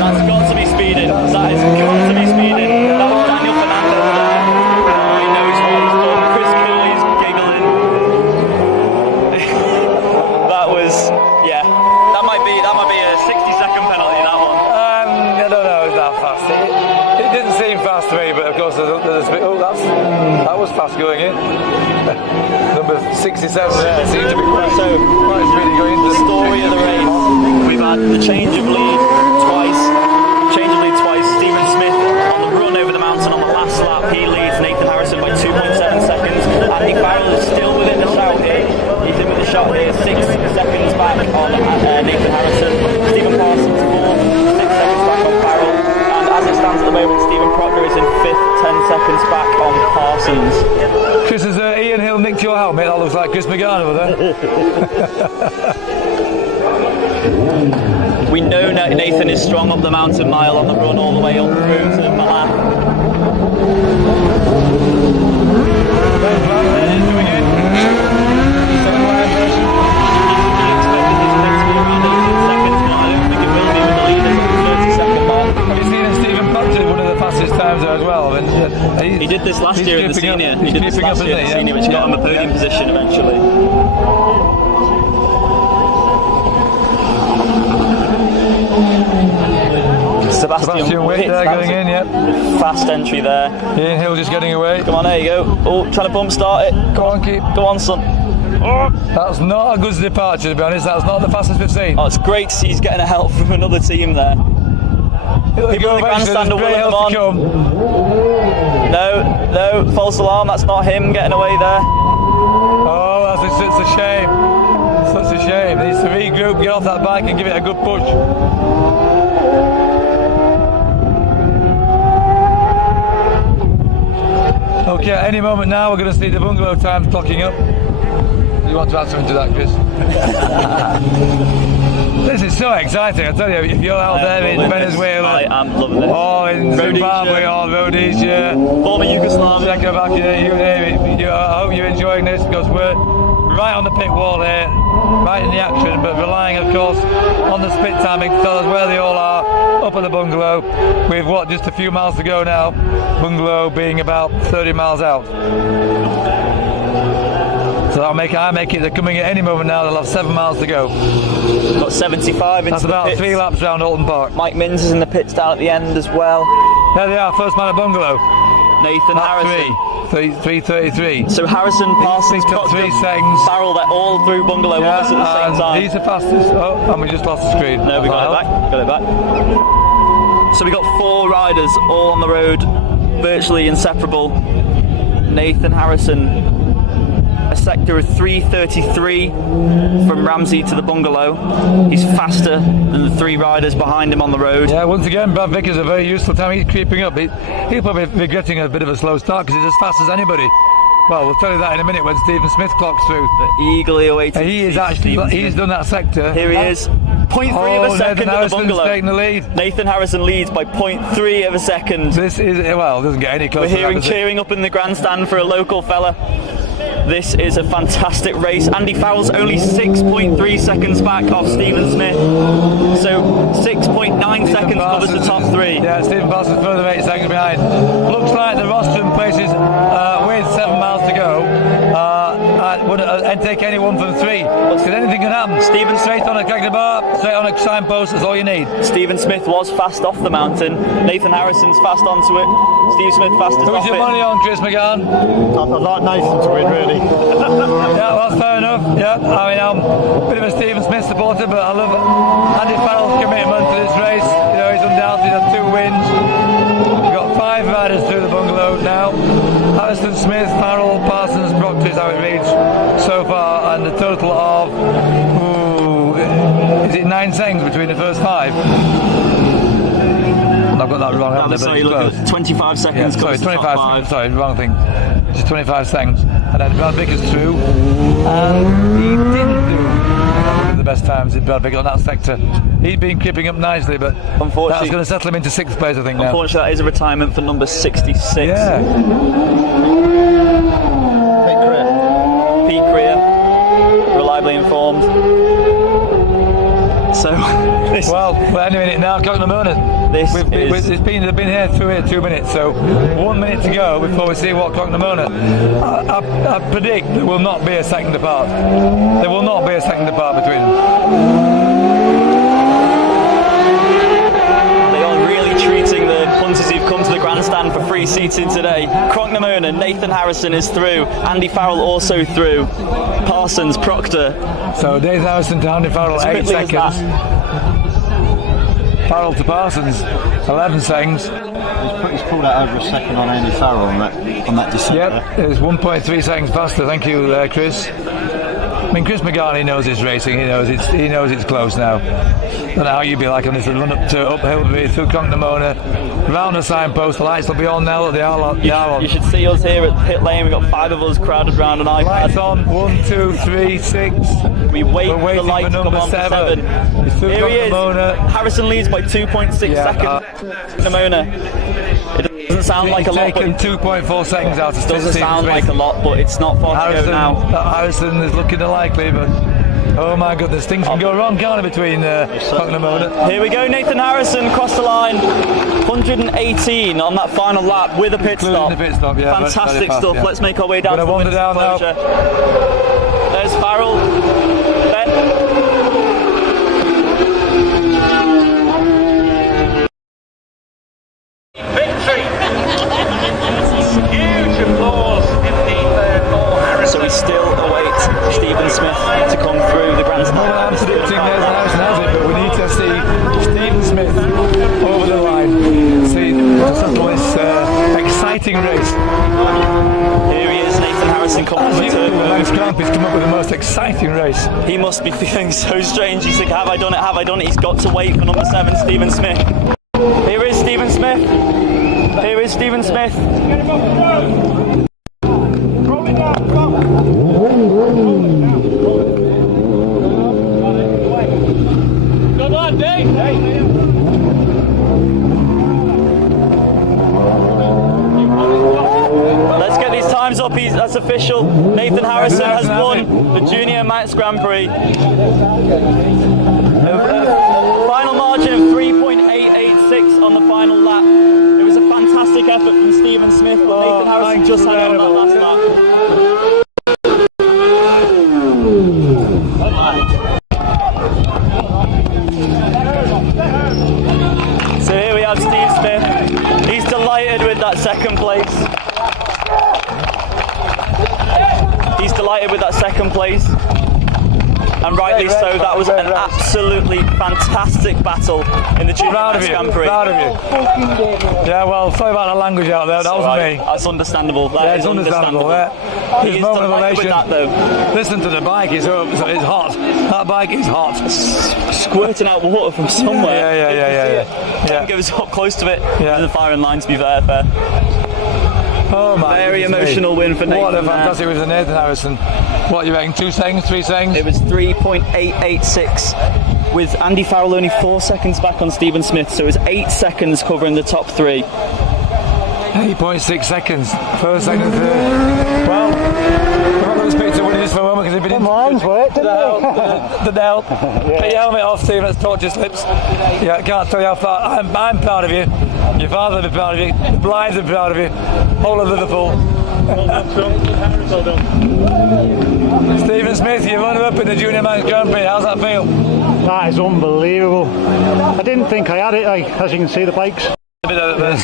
That's got to be speeding. That has got to be speeding. That was Daniel Fernandez there. He knows what he's done. Chris Killy's giggling. That was, yeah. That might be a 60-second penalty, that one. I don't know, it's that fast. It didn't seem fast to me, but of course there's a bit. Oh, that was fast going in. Number 67 there seems to be quite speedy going into the story of the race. We've had the change of lead twice. Stephen Smith on the run over the mountain on the last lap. He leads Nathan Harrison by 2.7 seconds. Andy Farrell is still within the shout here. He's in with the shot here, 6 seconds back on Nathan Harrison. Stephen Parsons 4th, 6 seconds back on Farrell. And as it stands at the moment, Stephen Proctor is in 5th, 10 seconds back on Parsons. Chris, has Ian Hill nicked your helmet? That looks like Chris McGann over there. We know Nathan is strong up the mountain mile on the run all the way up through to Balaf. Have you seen Stephen Proctor, one of the fastest times there as well? He did this last year at the senior. He did this last year at the senior, which got him a podium position eventually. Sebastian Witt there going in, yep. Fast entry there. Ian Hill just getting away. Come on, there you go. Oh, trying to bump start it. Go on, keep. Go on, son. Oh, that's not a good departure, to be honest. That's not the fastest we've seen. Oh, it's great to see he's getting a help from another team there. People in the grandstand are willing them on. No, false alarm. That's not him getting away there. Oh, that's such a shame. Such a shame. He needs to regroup, get off that bike and give it a good push. Okay, any moment now we're going to see the bungalow times clocking up. You want to add something to that, Chris? This is so exciting, I tell you, if you're out there in Venezuela, I am loving it. or in Zimbabwe, or Rhodesia, former Yugoslavia, Czechoslovakia, you name it. I hope you're enjoying this, because we're right on the pit wall here, right in the action, but relying, of course, on the split timing to tell us where they all are, up at the bungalow. We've, just a few miles to go now, bungalow being about 30 miles out. So I make it, they're coming at any moment now, they'll have 7 miles to go. Got 75 into That's about the pits. 3 laps round Alton Park. Mike Minns is in the pits down at the end as well. There they are, first man at bungalow. Nathan Harrison. 3:33. So Harrison, Parsons, Proctor, 3 seconds. Farrell, they're all through bungalow almost at the same time. He's the fastest. Oh, and we just lost the screen. No, we got it back. Got it back. So we got 4 riders all on the road, virtually inseparable. Nathan Harrison, a sector of 3:33 from Ramsey to the bungalow. He's faster than the 3 riders behind him on the road. Yeah, once again, Brad Vickers a very useful time. He's creeping up. He'll probably be regretting a bit of a slow start because he's as fast as anybody. Well, we'll tell you that in a minute when Stephen Smith clocks through. Eagerly awaiting. He is actually, he's done that sector. Here he is. 0.3 of a second at the bungalow. Taking the lead. Nathan Harrison leads by 0.3 of a second. This is, well, it doesn't get any closer. We're hearing cheering up in the grandstand for a local fella. This is a fantastic race. Andy Farrell's only 6.3 seconds back off Stephen Smith. So 6.9 seconds covers the top 3. Yeah, Stephen Parsons further 8 seconds behind. Looks like the rostrum places with 7 miles to go. Would take anyone from 3. Because anything can happen. Stephen straight on a cracked bar, straight on a signpost, that's all you need. Stephen Smith was fast off the mountain. Nathan Harrison's fast onto it. Steve Smith fastest off it. Who's your money on, Chris McGann? I'd like Nathan to win, really. Yeah, well, that's fair enough. Yeah, I mean, I'm a bit of a Stephen Smith supporter, but I love Andy Farrell's commitment to this race. You know, he's undoubtedly had 2 wins. We've got 5 riders through the bungalow now. Harrison, Smith, Farrell, Parsons, Proctor is how it reads so far, and a total of, is it 9 seconds between the first 5? I've got that wrong, haven't I? Sorry, look at 25 seconds. Yeah, sorry, 25. Sorry, wrong thing. Just 25 seconds. And then Brad Vickers through, and he didn't do one of the best times in Brad Vickers on that sector. He'd been creeping up nicely, but unfortunately, that's going to settle him into 6th place, I think. Now. Unfortunately, that is a retirement for number 66. Yeah. Pete Creer, reliably informed. So, well, we're ending it now. Cognomona. They've been here 2 minutes, so 1 minute to go before we see what Cognomona. I predict there will not be a second apart. There will not be a second apart between them. They are really treating the punters who've come to the grandstand for free seating today. Cognomona, Nathan Harrison is through. Andy Farrell also through. Parsons, Proctor. So Nathan Harrison to Andy Farrell, 8 seconds. Farrell to Parsons, 11 seconds. He's pulled out over a second on Andy Farrell on that descent. Yep, it's 1.3 seconds faster. Thank you, Chris. I mean, Chris McGarney knows his racing. He knows it's close now. I don't know how you'd be like on this run up to uphill through Cognomona, round the signpost. The lights will be on now. They are on. You should see us here at pit lane. We've got 5 of us crowded round an iPad. Lights on. 1, 2, 3, 6. We wait for the light to come on for 7. Here he is. Harrison leads by 2.6 seconds. Cognomona. It doesn't sound like a lot, but taken 2.4 seconds out of doesn't sound like a lot, but it's not far to go now. Harrison is looking unlikely, but oh my goodness, things can go wrong, can't it, between Cognomona? Here we go, Nathan Harrison across the line, 118 on that final lap with a pit stop. The pit stop, yeah, fantastic fast, stuff. yeah. Let's make our way down to the winner's enclosure. There's Farrell. exciting race. He must be feeling so strange. He's like, have I done it? Have I done it? He's got to wait for number 7, Stephen Smith. Here is Stephen Smith. Here is Stephen Smith. Good on, Dave. Let's get these times up. That's official. Nathan Harrison has won the Junior Manx Grand Prix. Final margin of 3.886 on the final lap. It was a fantastic effort from Stephen Smith, but Nathan Harrison just had it on that last lap. So here we have Steve Smith. He's delighted with that second place. He's delighted with that second place. And rightly so. That was an absolutely fantastic battle in the Junior Manx Grand Prix. Proud of you. Yeah, well, sorry about the language out there. That wasn't me. That's understandable. Yeah, it's understandable. He is delighted with that, though. Listen to the bike. It's hot. That bike is hot. Squirting out water from somewhere. Yeah. Don't give us up close to it. Yeah. The firing line, to be fair. Oh my! Very emotional win for Nathan. What a fantastic win for Nathan Harrison. What you reckon? 2 seconds? 3 seconds? It was 3.886, with Andy Farrell only 4 seconds back on Stephen Smith. So it was 8 seconds covering the top 3. 8.6 seconds. First, second, third. Well, I'm not going to speak to Woody just for a moment because he's been the help. Get your helmet off, Stephen. Let's talk to your slips. Yeah, I can't tell you how far. I'm proud of you. Your father will be proud of you. The Blythes are proud of you. All of Liverpool. Well done. Stephen Smith, you run up in the Junior Manx Grand Prix. How's that feel? That is unbelievable. I didn't think I had it, as you can see the bikes. A bit of a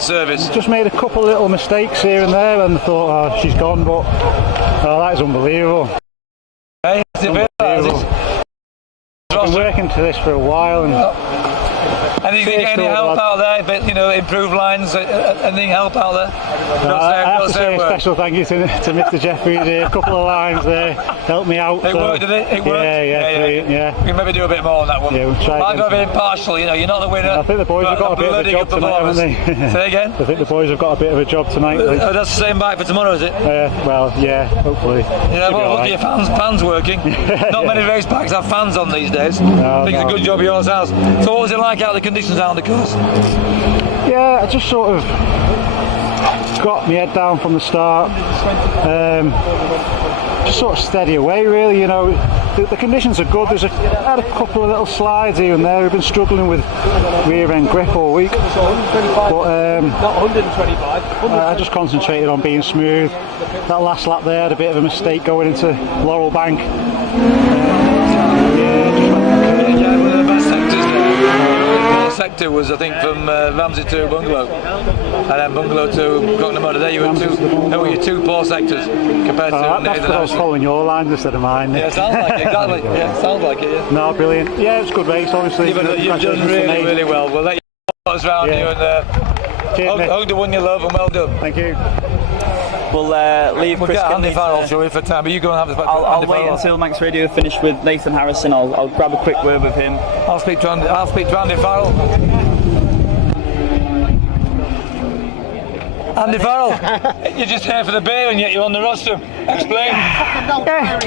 service. Just made a couple of little mistakes here and there and thought, oh, she's gone, but that is unbelievable. Hey, I've been working to this for a while. And did you get any help out there? But improved lines. Anything help out there? I have to say a special thank you to Mr. Jeffries here. A couple of lines there helped me out. It worked, did it? It worked. Yeah. We can maybe do a bit more on that one. Yeah, we'll try. I've got to be impartial. You're not the winner. I think the boys have got a bit of a job tonight, haven't they? Say again. I think the boys have got a bit of a job tonight. Oh, that's the same bike for tomorrow, is it? Well, yeah, hopefully. Well, look at your fans working. Not many race bikes have fans on these days. I think it's a good job yours has. So what was it like out the conditions out on the course? Yeah, I just sort of got my head down from the start. Just sort of steady away, really. The conditions are good. I had a couple of little slides here and there. We've been struggling with rear end grip all week. But not 125. I just concentrated on being smooth. That last lap there, I had a bit of a mistake going into Laurel Bank. Sector was, I think, from Ramsey to Bungalow, and then Bungalow to Groton Motor. There you were two poor sectors compared to that's Nathan. because I was following your lines instead of mine. Yeah, sounds like it, exactly. Yeah, sounds like it. Yeah. No, brilliant. Yeah, it's a good race, obviously. You've done really well. We'll let you us round you and hug the one you love, and well done. Thank you. We'll leave Chris get Andy Farrell through for time. Are you going to have the I'll wait until Manx Radio finish with Nathan Harrison. I'll grab a quick word with him. I'll speak to Andy Farrell. Andy Farrell, you're just here for the beer and yet you're on the rostrum. Explain. Yeah.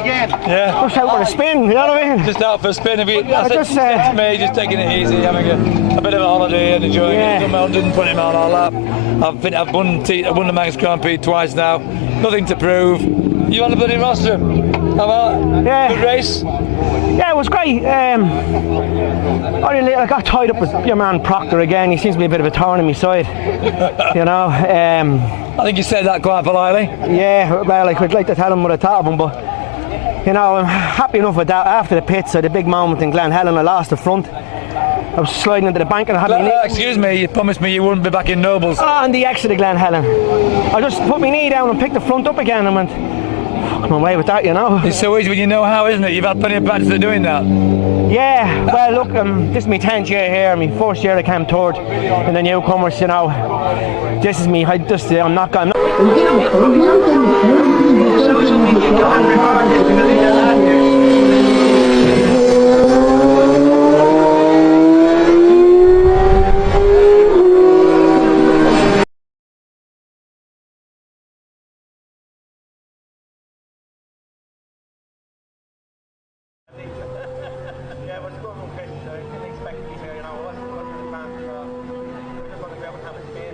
Just out for a spin, you know what I mean? Just out for a spin. That's me, just taking it easy, having a bit of a holiday and enjoying it. I've done 120 mile an hour lap. I've won the Manx Grand Prix twice now. Nothing to prove. You on the bloody rostrum? How about? Yeah. Good race? Yeah, it was great. I got tied up with your man Proctor again. He seems to be a bit of a thorn in my side. I think you said that quite politely. Yeah, well, I could like to tell him what I thought of him, but I'm happy enough with that. After the pits, I had a big moment in Glen Helen. I lost the front. I was sliding into the bank and I had my knee. Excuse me, you promised me you wouldn't be back in Nobles. On the exit of Glen Helen. I just put my knee down and picked the front up again and went, fuck my way with that, It's so easy when you know how, isn't it? You've had plenty of practice at doing that. Yeah, well look, this is my 10th year here, my first year I came third in the newcomers, This is me, I'm not going. social media and record it because it does Yeah, but it's good from Chris, so I didn't expect to be here, you know, I wasn't looking at the fans, so we just want to go and have a spin.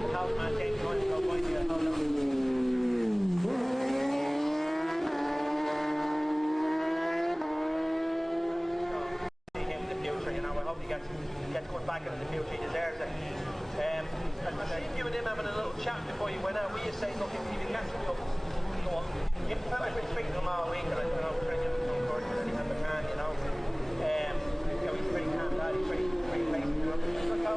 The house man came to go find you, hold on. See him in the future, you know, I hope he gets good back in the future, he deserves it. And you and him having a little chat before you went out, will you say, look, if you catch me up, go on. I've been speaking to him all week, and I trying to give him some encouragement that he has a can, you know. He's pretty calm, lad, he's pretty patient, you know. Look how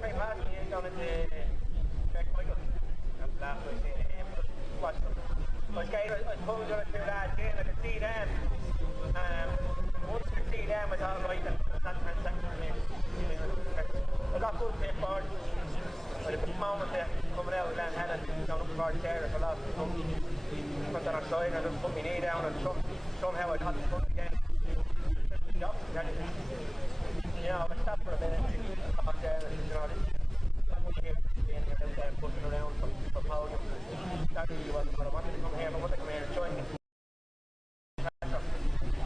great lad, he's down at the Jack Michael. Last week, watched them. But guys, I suppose we're going to do that again, I could see them. Once you see them, it's all right, and that's 10 seconds for me. I got good pit boards, but at the moment they're coming out with Glen Helen, down up the board there, for last month. Put on our side, and I just put my knee down, and somehow I got the front again. You know, I stopped for a minute, out there, and you know, pushing around for podium. That really wasn't what I wanted to come here, but I wanted to come here and join it.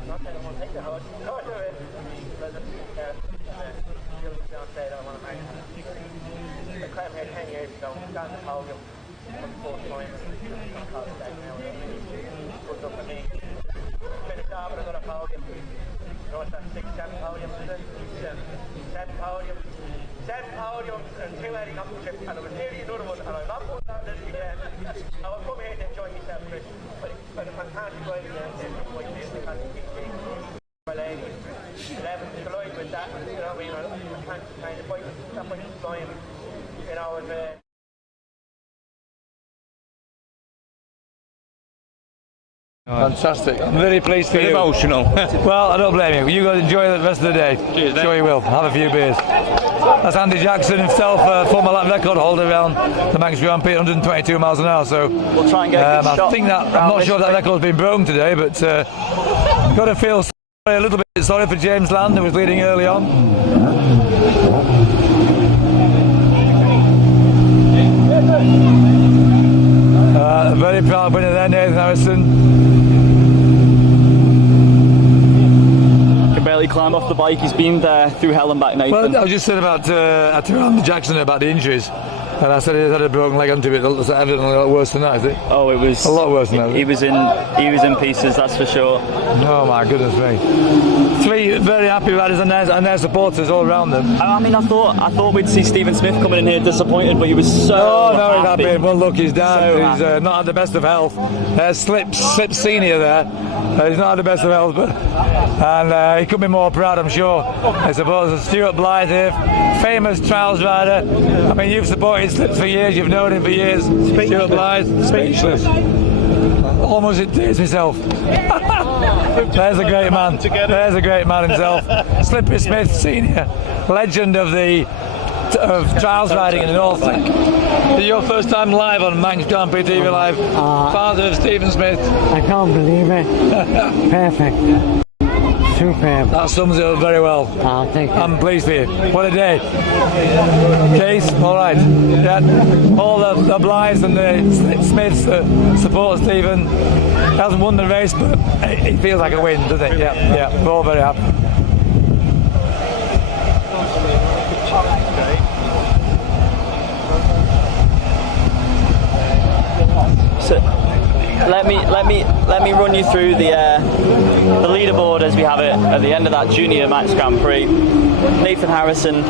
Not that I want to take the horse. No, I do it. But don't say that I want to marry her. I came here 10 years ago, got on the podium for the fourth time, and I'm called back now. Good luck for me. Finished off with another podium. You know what's that, 6, 7 podiums, is it? 7 podiums. 7 podiums and 2 Eddie Championships, and I was nearly another one, and I'm not putting that list again. I will come here to enjoy myself, Chris. But a fantastic driving down there, quite beautiful, fantastic PG. My lady, 11 delighted with that, you know what I mean? I can't kind of fight, that fight is flying, you know, and Fantastic. I'm very pleased for you. Emotional. Well, I don't blame you. You guys enjoy the rest of the day. Cheers, sure you will. Have a few beers. That's Andy Jackson himself, former lap record holder around the Manx Grand Prix, 122 miles an hour. So we'll try and get a good shot. I think that I'm not sure if that record's been broken today, but got to feel a little bit sorry for James Land, who was leading early on. Very proud winner there, Nathan Harrison. Can barely climb off the bike. He's been there through hell and back, Nathan. Well, I was just saying about Andy Jackson about the injuries. And I said he had a broken leg onto it. It's evidently a lot worse than that, is it? Oh, it was a lot worse than that. He was in pieces, that's for sure. Oh my goodness me! 3 very happy riders and their supporters all around them. I mean, I thought we'd see Stephen Smith coming in here disappointed, but he was so happy. He's happy. Well, look, he's down. So he's not had the best of health. Slip Senior there. He's not had the best of health, and he could be more proud, I'm sure. I suppose Stuart Blythe here, famous trials rider. I mean, you've supported Slips for years, you've known him for years. Stuart Blythe, speechless. Almost in tears myself. There's a great man. There's a great man himself. Slippy Smith Senior, legend of trials riding in the North. Is it your first time live on Manx Grand Prix TV Live? Father of Stephen Smith. I can't believe it. Perfect. Superb. That sums it up very well. Oh, thank you. I'm pleased for you. What a day. Case, all right. Yeah. All the Blythes and the Smiths that support Stephen. He hasn't won the race, but it feels like a win, doesn't it? Yeah. We're all very happy. So, let me run you through the leaderboard as we have it at the end of that Junior Manx Grand Prix. Nathan Harrison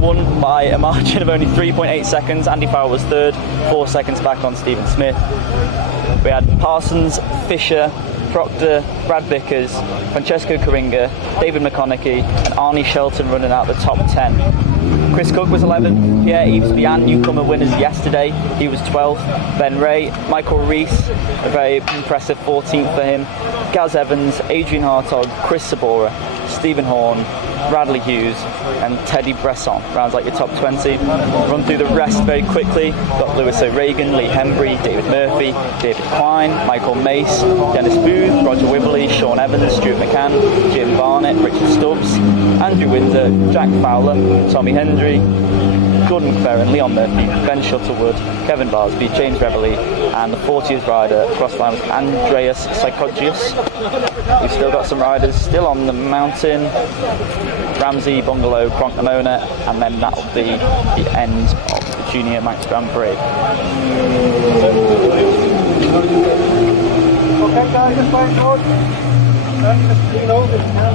won by a margin of only 3.8 seconds. Andy Farrell was third, 4 seconds back on Stephen Smith. We had Parsons, Fisher, Proctor, Brad Vickers, Francesco Coringa, David McConaughey and Arnie Shelton running out the top 10. Chris Cook was 11th. Pierre Eves Bian, newcomer winners yesterday. He was 12th. Ben Ray, Michael Rees, a very impressive 14th for him. Gaz Evans, Adrian Hartog, Chris Sabora, Stephen Horn, Bradley Hughes and Teddy Bresson. Rounds like your top 20. Run through the rest very quickly. Got Lewis O'Regan, Lee Hembry, David Murphy, David Quine, Michael Mace, Dennis Booth, Roger Wibberley, Sean Evans, Stuart McCann, Jim Barnett, Richard Stubbs, Andrew Winter, Jack Fowler, Tommy Hendry, Gordon McFerrin, Leon Murphy, Ben Shuttlewood, Kevin Barsby, James Reveley, and the 40th rider across the line was Andreas Psychogius. We've still got some riders still on the mountain. Ramsey, Bungalow, Kronk Namona, and then that'll be the end of the Junior Manx Grand Prix. Okay guys, just wait for it. Just clean over it now.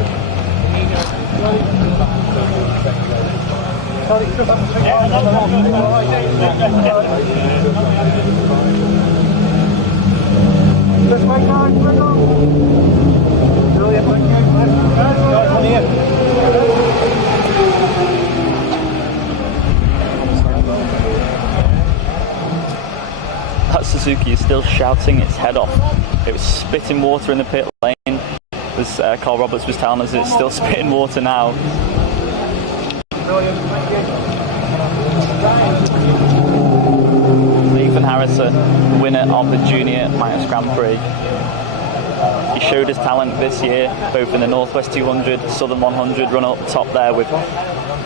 Just wait guys, wait on. Brilliant, thank you. On here. That Suzuki is still shouting its head off. It was spitting water in the pit lane. As Carl Roberts was telling us, it's still spitting water now. Nathan Harrison, winner of the Junior Manx Grand Prix. He showed his talent this year, both in the Northwest 200, Southern 100, run up top there with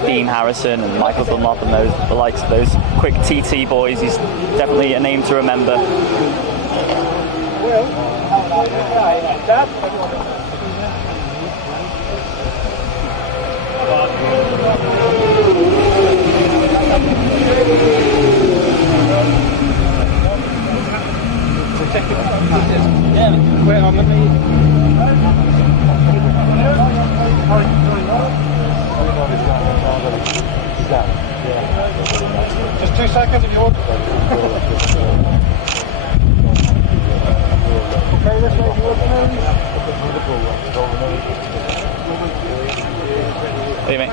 Dean Harrison and Michael Dunlop and the likes of those quick TT boys. He's definitely a name to remember. Wait on the knee. Just 2 seconds if you want. Okay, this way, Hey, mate.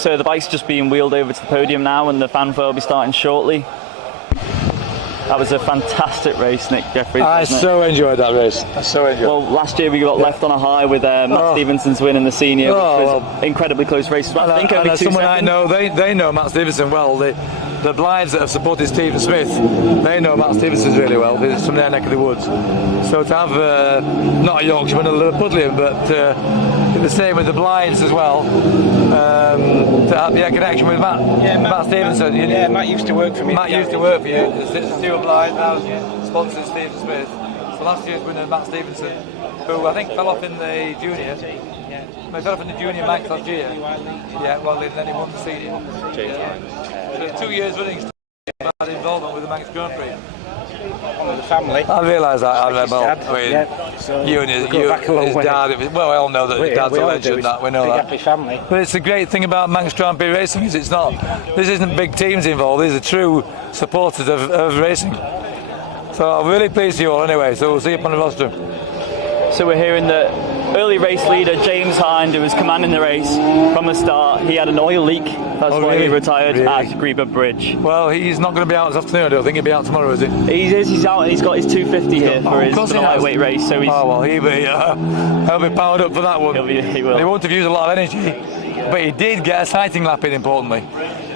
So the bike's just being wheeled over to the podium now, and the fanfare will be starting shortly. That was a fantastic race, Nick Jeffries. I so enjoyed that race. I so enjoyed it. Well, last year we got left on a high with Matt Stevenson's win in the senior, which was incredibly close race. I think and over 2 someone seconds. I know, they know Matt Stevenson well. The Blythes that have supported Stephen Smith, they know Matt Stevenson really well. It's from their neck of the woods. So to have not a Yorkshireman, a Liverpudlian, but the same with the Blythes as well. To have a connection with Matt Stevenson. Matt used to work for me. Matt used to work for you. Stuart Blythe now sponsors Stephen Smith. So last year's winner Matt Stevenson, who I think fell off in the junior. He fell off in the Junior Manx last year. Yeah, well then he won the senior. So 2 years running bad involvement with the Manx Grand Prix. One of the family. I realise that. You and his dad. Well, we all know that his dad's a legend. We know that. Happy family. But it's the great thing about Manx Grand Prix racing is it's not. This isn't big teams involved. These are true supporters of racing. So I'm really pleased with you all anyway. So we'll see you up on the rostrum. So we're hearing that early race leader James Hind, who was commanding the race from the start, he had an oil leak. That's why he retired at Greba Bridge. Well, he's not going to be out this afternoon. I don't think he'll be out tomorrow, is he? He is. He's out, and he's got his 250 here for the lightweight race. So he's. Oh well, he'll be powered up for that one. He will. He won't have used a lot of energy, but he did get a sighting lap in, importantly,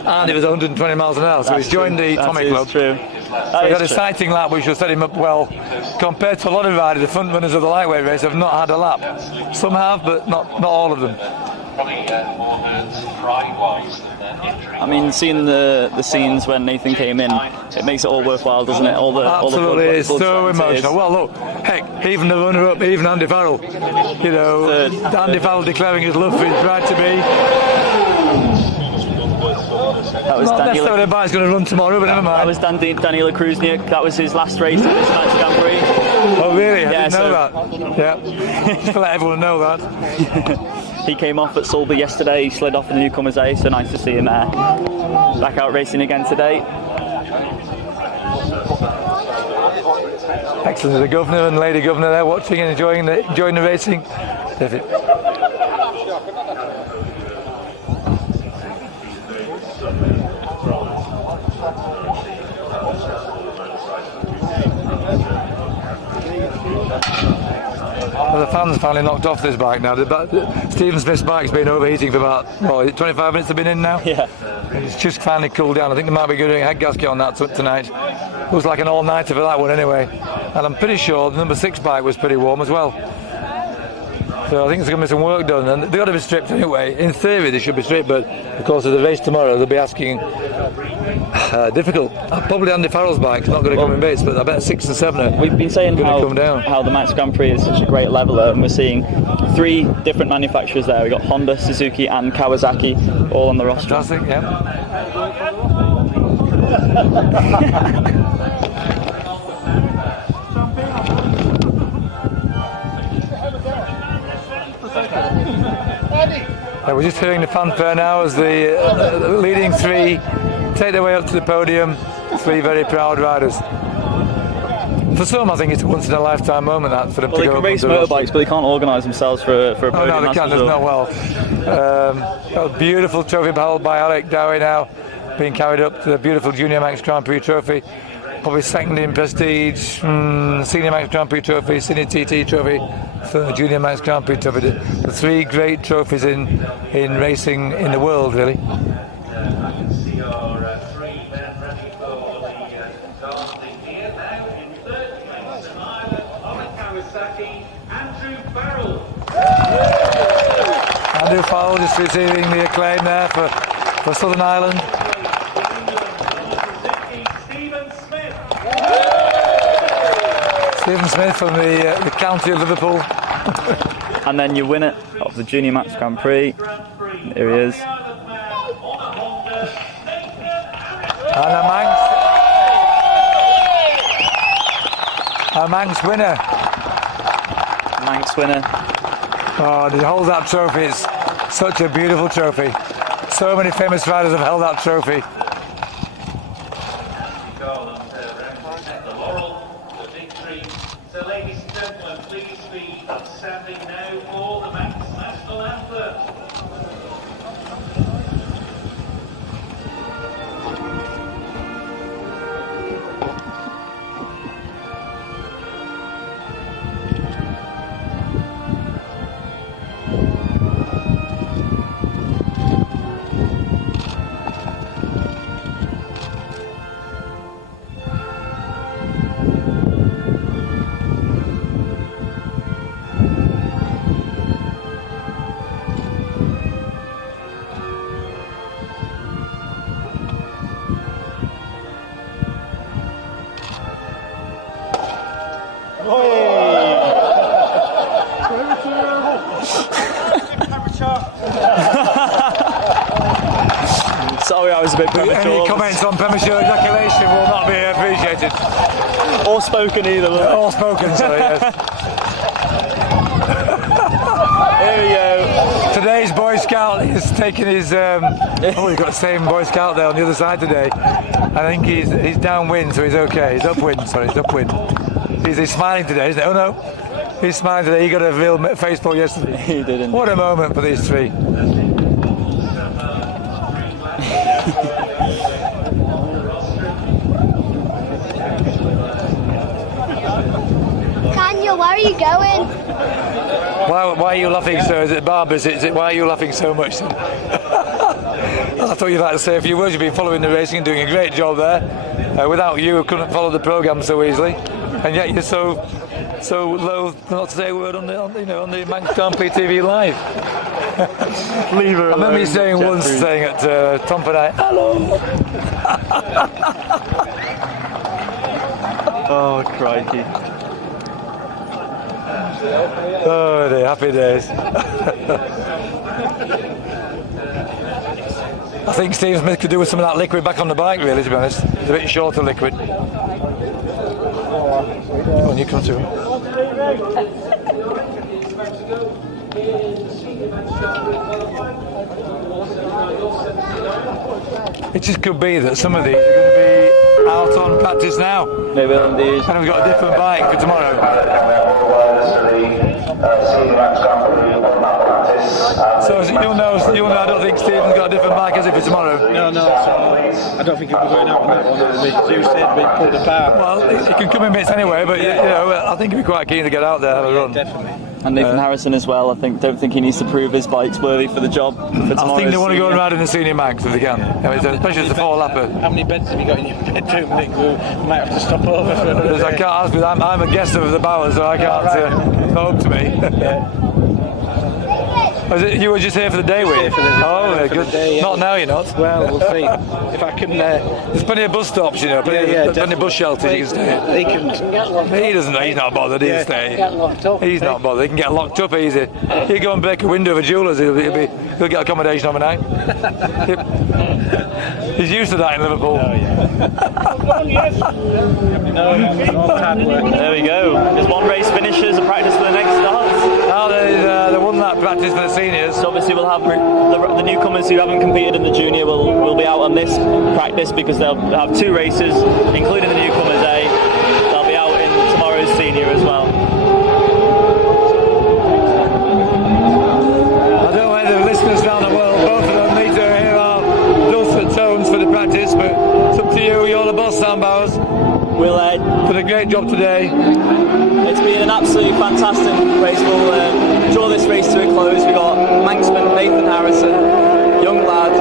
and it was 120 miles an hour. So he's joined the Tommy Club. True. So he had a sighting lap which will set him up well. Compared to a lot of riders, the front runners of the lightweight race have not had a lap. Some have, but not all of them. I mean, seeing the scenes when Nathan came in, it makes it all worthwhile, doesn't it? Absolutely, it's so emotional. Well, look, heck, even the runner-up, even Andy Farrell. You know, Andy Farrell declaring his love for his bride to be. That was not necessarily the bike's going to run tomorrow, but never mind. That was Daniela Kruzniak. That was his last race at this Manx Grand Prix. Oh, really? I didn't know that. Yeah, just to let everyone know that. He came off at Sulby yesterday. He slid off in the Newcomers A, so nice to see him there. Back out racing again today. Excellent. The governor and lady governor there watching and enjoying the racing. Perfect. Well, the fans finally knocked off this bike now. Stephen Smith's bike's been overheating for about 25 minutes. They've been in now. Yeah. It's just finally cooled down. I think they might be doing a head gasket on that tonight. Looks like an all-nighter for that one anyway. And I'm pretty sure the number 6 bike was pretty warm as well. So I think there's going to be some work done, and they've got to be stripped anyway. In theory, they should be stripped, but because of the race tomorrow, they'll be asking. Difficult. Probably Andy Farrell's bike's not going to come in base, but I bet 6 and 7 are. We've been saying come down. how the Manx Grand Prix is such a great leveler, and we're seeing 3 different manufacturers there. We've got Honda, Suzuki, and Kawasaki all on the roster. Fantastic, yeah. We're just hearing the fanfare now as the leading 3 take their way up to the podium. 3 very proud riders. For some, I think it's a once-in-a-lifetime moment that for them to go. They can race motorbikes, but they can't organise themselves for a podium. Oh no, they can't. There's no well. A beautiful trophy held by Alec Dowie now, being carried up to the beautiful Junior Manx Grand Prix trophy. Probably second in prestige, Senior Manx Grand Prix trophy, Senior TT trophy, Junior Manx Grand Prix trophy. The 3 great trophies in racing in the world, really. Andrew Farrell just receiving the acclaim there for Southern Ireland. Stephen Smith from the county of Liverpool. And then your winner of the Junior Manx Grand Prix. Here he is. And a Manx winner. Manx winner. Oh, to hold that trophy is such a beautiful trophy. So many famous riders have held that trophy. So ladies and gentlemen, please be standing now for the Manx National Anthem. was a bit premature. Any comments on premature ejaculation will not be appreciated. Or spoken either. Or spoken, sorry, yes. Here we go. Today's Boy Scout is taking his. We've got the same Boy Scout there on the other side today. I think he's downwind, so he's okay. He's upwind, sorry, he's upwind. He's smiling today, isn't it? Oh no, he's smiling today. He got a real face full yesterday. He didn't. What a moment for these three. Daniel, where are you going? Why are you laughing so? Is it Barbers? Why are you laughing so much? I thought you'd like to say a few words. You've been following the racing and doing a great job there. Without you, I couldn't follow the programme so easily. And yet you're so loath not to say a word on the Manx Grand Prix TV Live. Leave her alone. I remember you saying once, saying at Tom and I, hello. Oh, crikey. Oh, dear, happy days. I think Steve Smith could do with some of that liquid back on the bike, really, to be honest. It's a bit shorter liquid. Come on, you come too. It just could be that some of these are going to be out on practice now. They will indeed. And we've got a different bike for tomorrow. So you'll know, I don't think Stephen's got a different bike, has he, for tomorrow? No, I don't think he'll be going out on that one. It'll be juiced, it'll be pulled apart. Well, he can come in bits anyway, but I think he'd be quite keen to get out there, have a run. Definitely. And Nathan Harrison as well. Don't think he needs to prove his bike's worthy for the job for tomorrow. I think they want to go and ride in the Senior Manx if they can, especially as a four-lapper. How many beds have you got in your bedroom? I think we might have to stop over for another day. I can't ask, because I'm a guest of the Bowers, so I can't come to me. You were just here for the day, were you? Oh, good. Day, yeah. Not now, you're not. Well, we'll see. If I can... There's plenty of bus stops, plenty of bus shelters you can stay at. He doesn't, he's not bothered, he'll stay. He's not bothered, he can get locked up easy. You go and break a window of a jeweller's, he'll get accommodation overnight. He's used to that in Liverpool. There we go. There's one race finishes, a practice for the next start. Now they won that practice for the seniors. So obviously we'll have the newcomers who haven't competed in the junior will be out on this practice because they'll have two races, including the newcomers A. They'll be out in tomorrow's senior as well. I don't know whether the listeners around the world, both of them need to hear our dulcet tones for the practice, but it's up to you. You're the boss, Sam Bowers. We'll did a great job today. It's been an absolutely fantastic race. We'll draw this race to a close. We've got Manxman Nathan Harrison, young lad.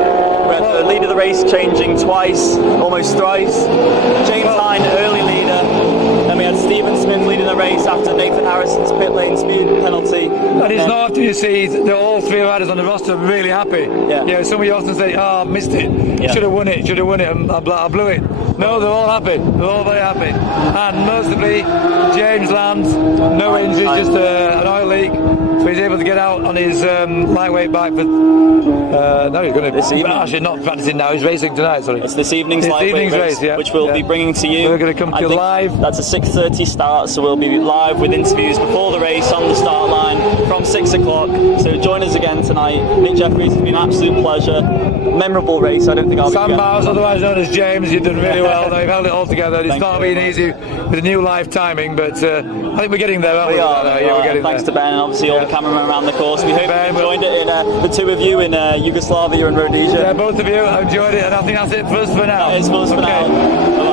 We had the lead of the race changing twice, almost thrice. James Hine, early leader. Then we had Stephen Smith leading the race after Nathan Harrison's pit lane speed penalty. And it's not often you see that all three riders on the roster are really happy. Yeah. Somebody often say, I missed it. Should have won it, and I blew it. No, they're all happy. They're all very happy. And mostly, James lands, no injuries, just an oil leak. So he's able to get out on his lightweight bike for... no, he's going to... Actually, not practicing now, he's racing tonight, sorry. It's this evening's lightweight race, which we'll be bringing to you. We're going to come to you live. That's a 6:30 start, so we'll be live with interviews before the race on the start line from 6 o'clock. So join us again tonight. Nick Jeffries, it's been an absolute pleasure. Memorable race, I don't think I'll be Sam Bowers, otherwise known as James, you've done really well. They've held it all together. It's not been easy with the new live timing, but I think we're getting there, aren't we? We are. We're getting Thanks there. to Ben and obviously all the cameramen around the course. We hope you enjoyed it, the two of you in Yugoslavia and Rhodesia. Yeah, both of you, I enjoyed it, and I think that's it for us for now. That is for us for now. Bye-bye.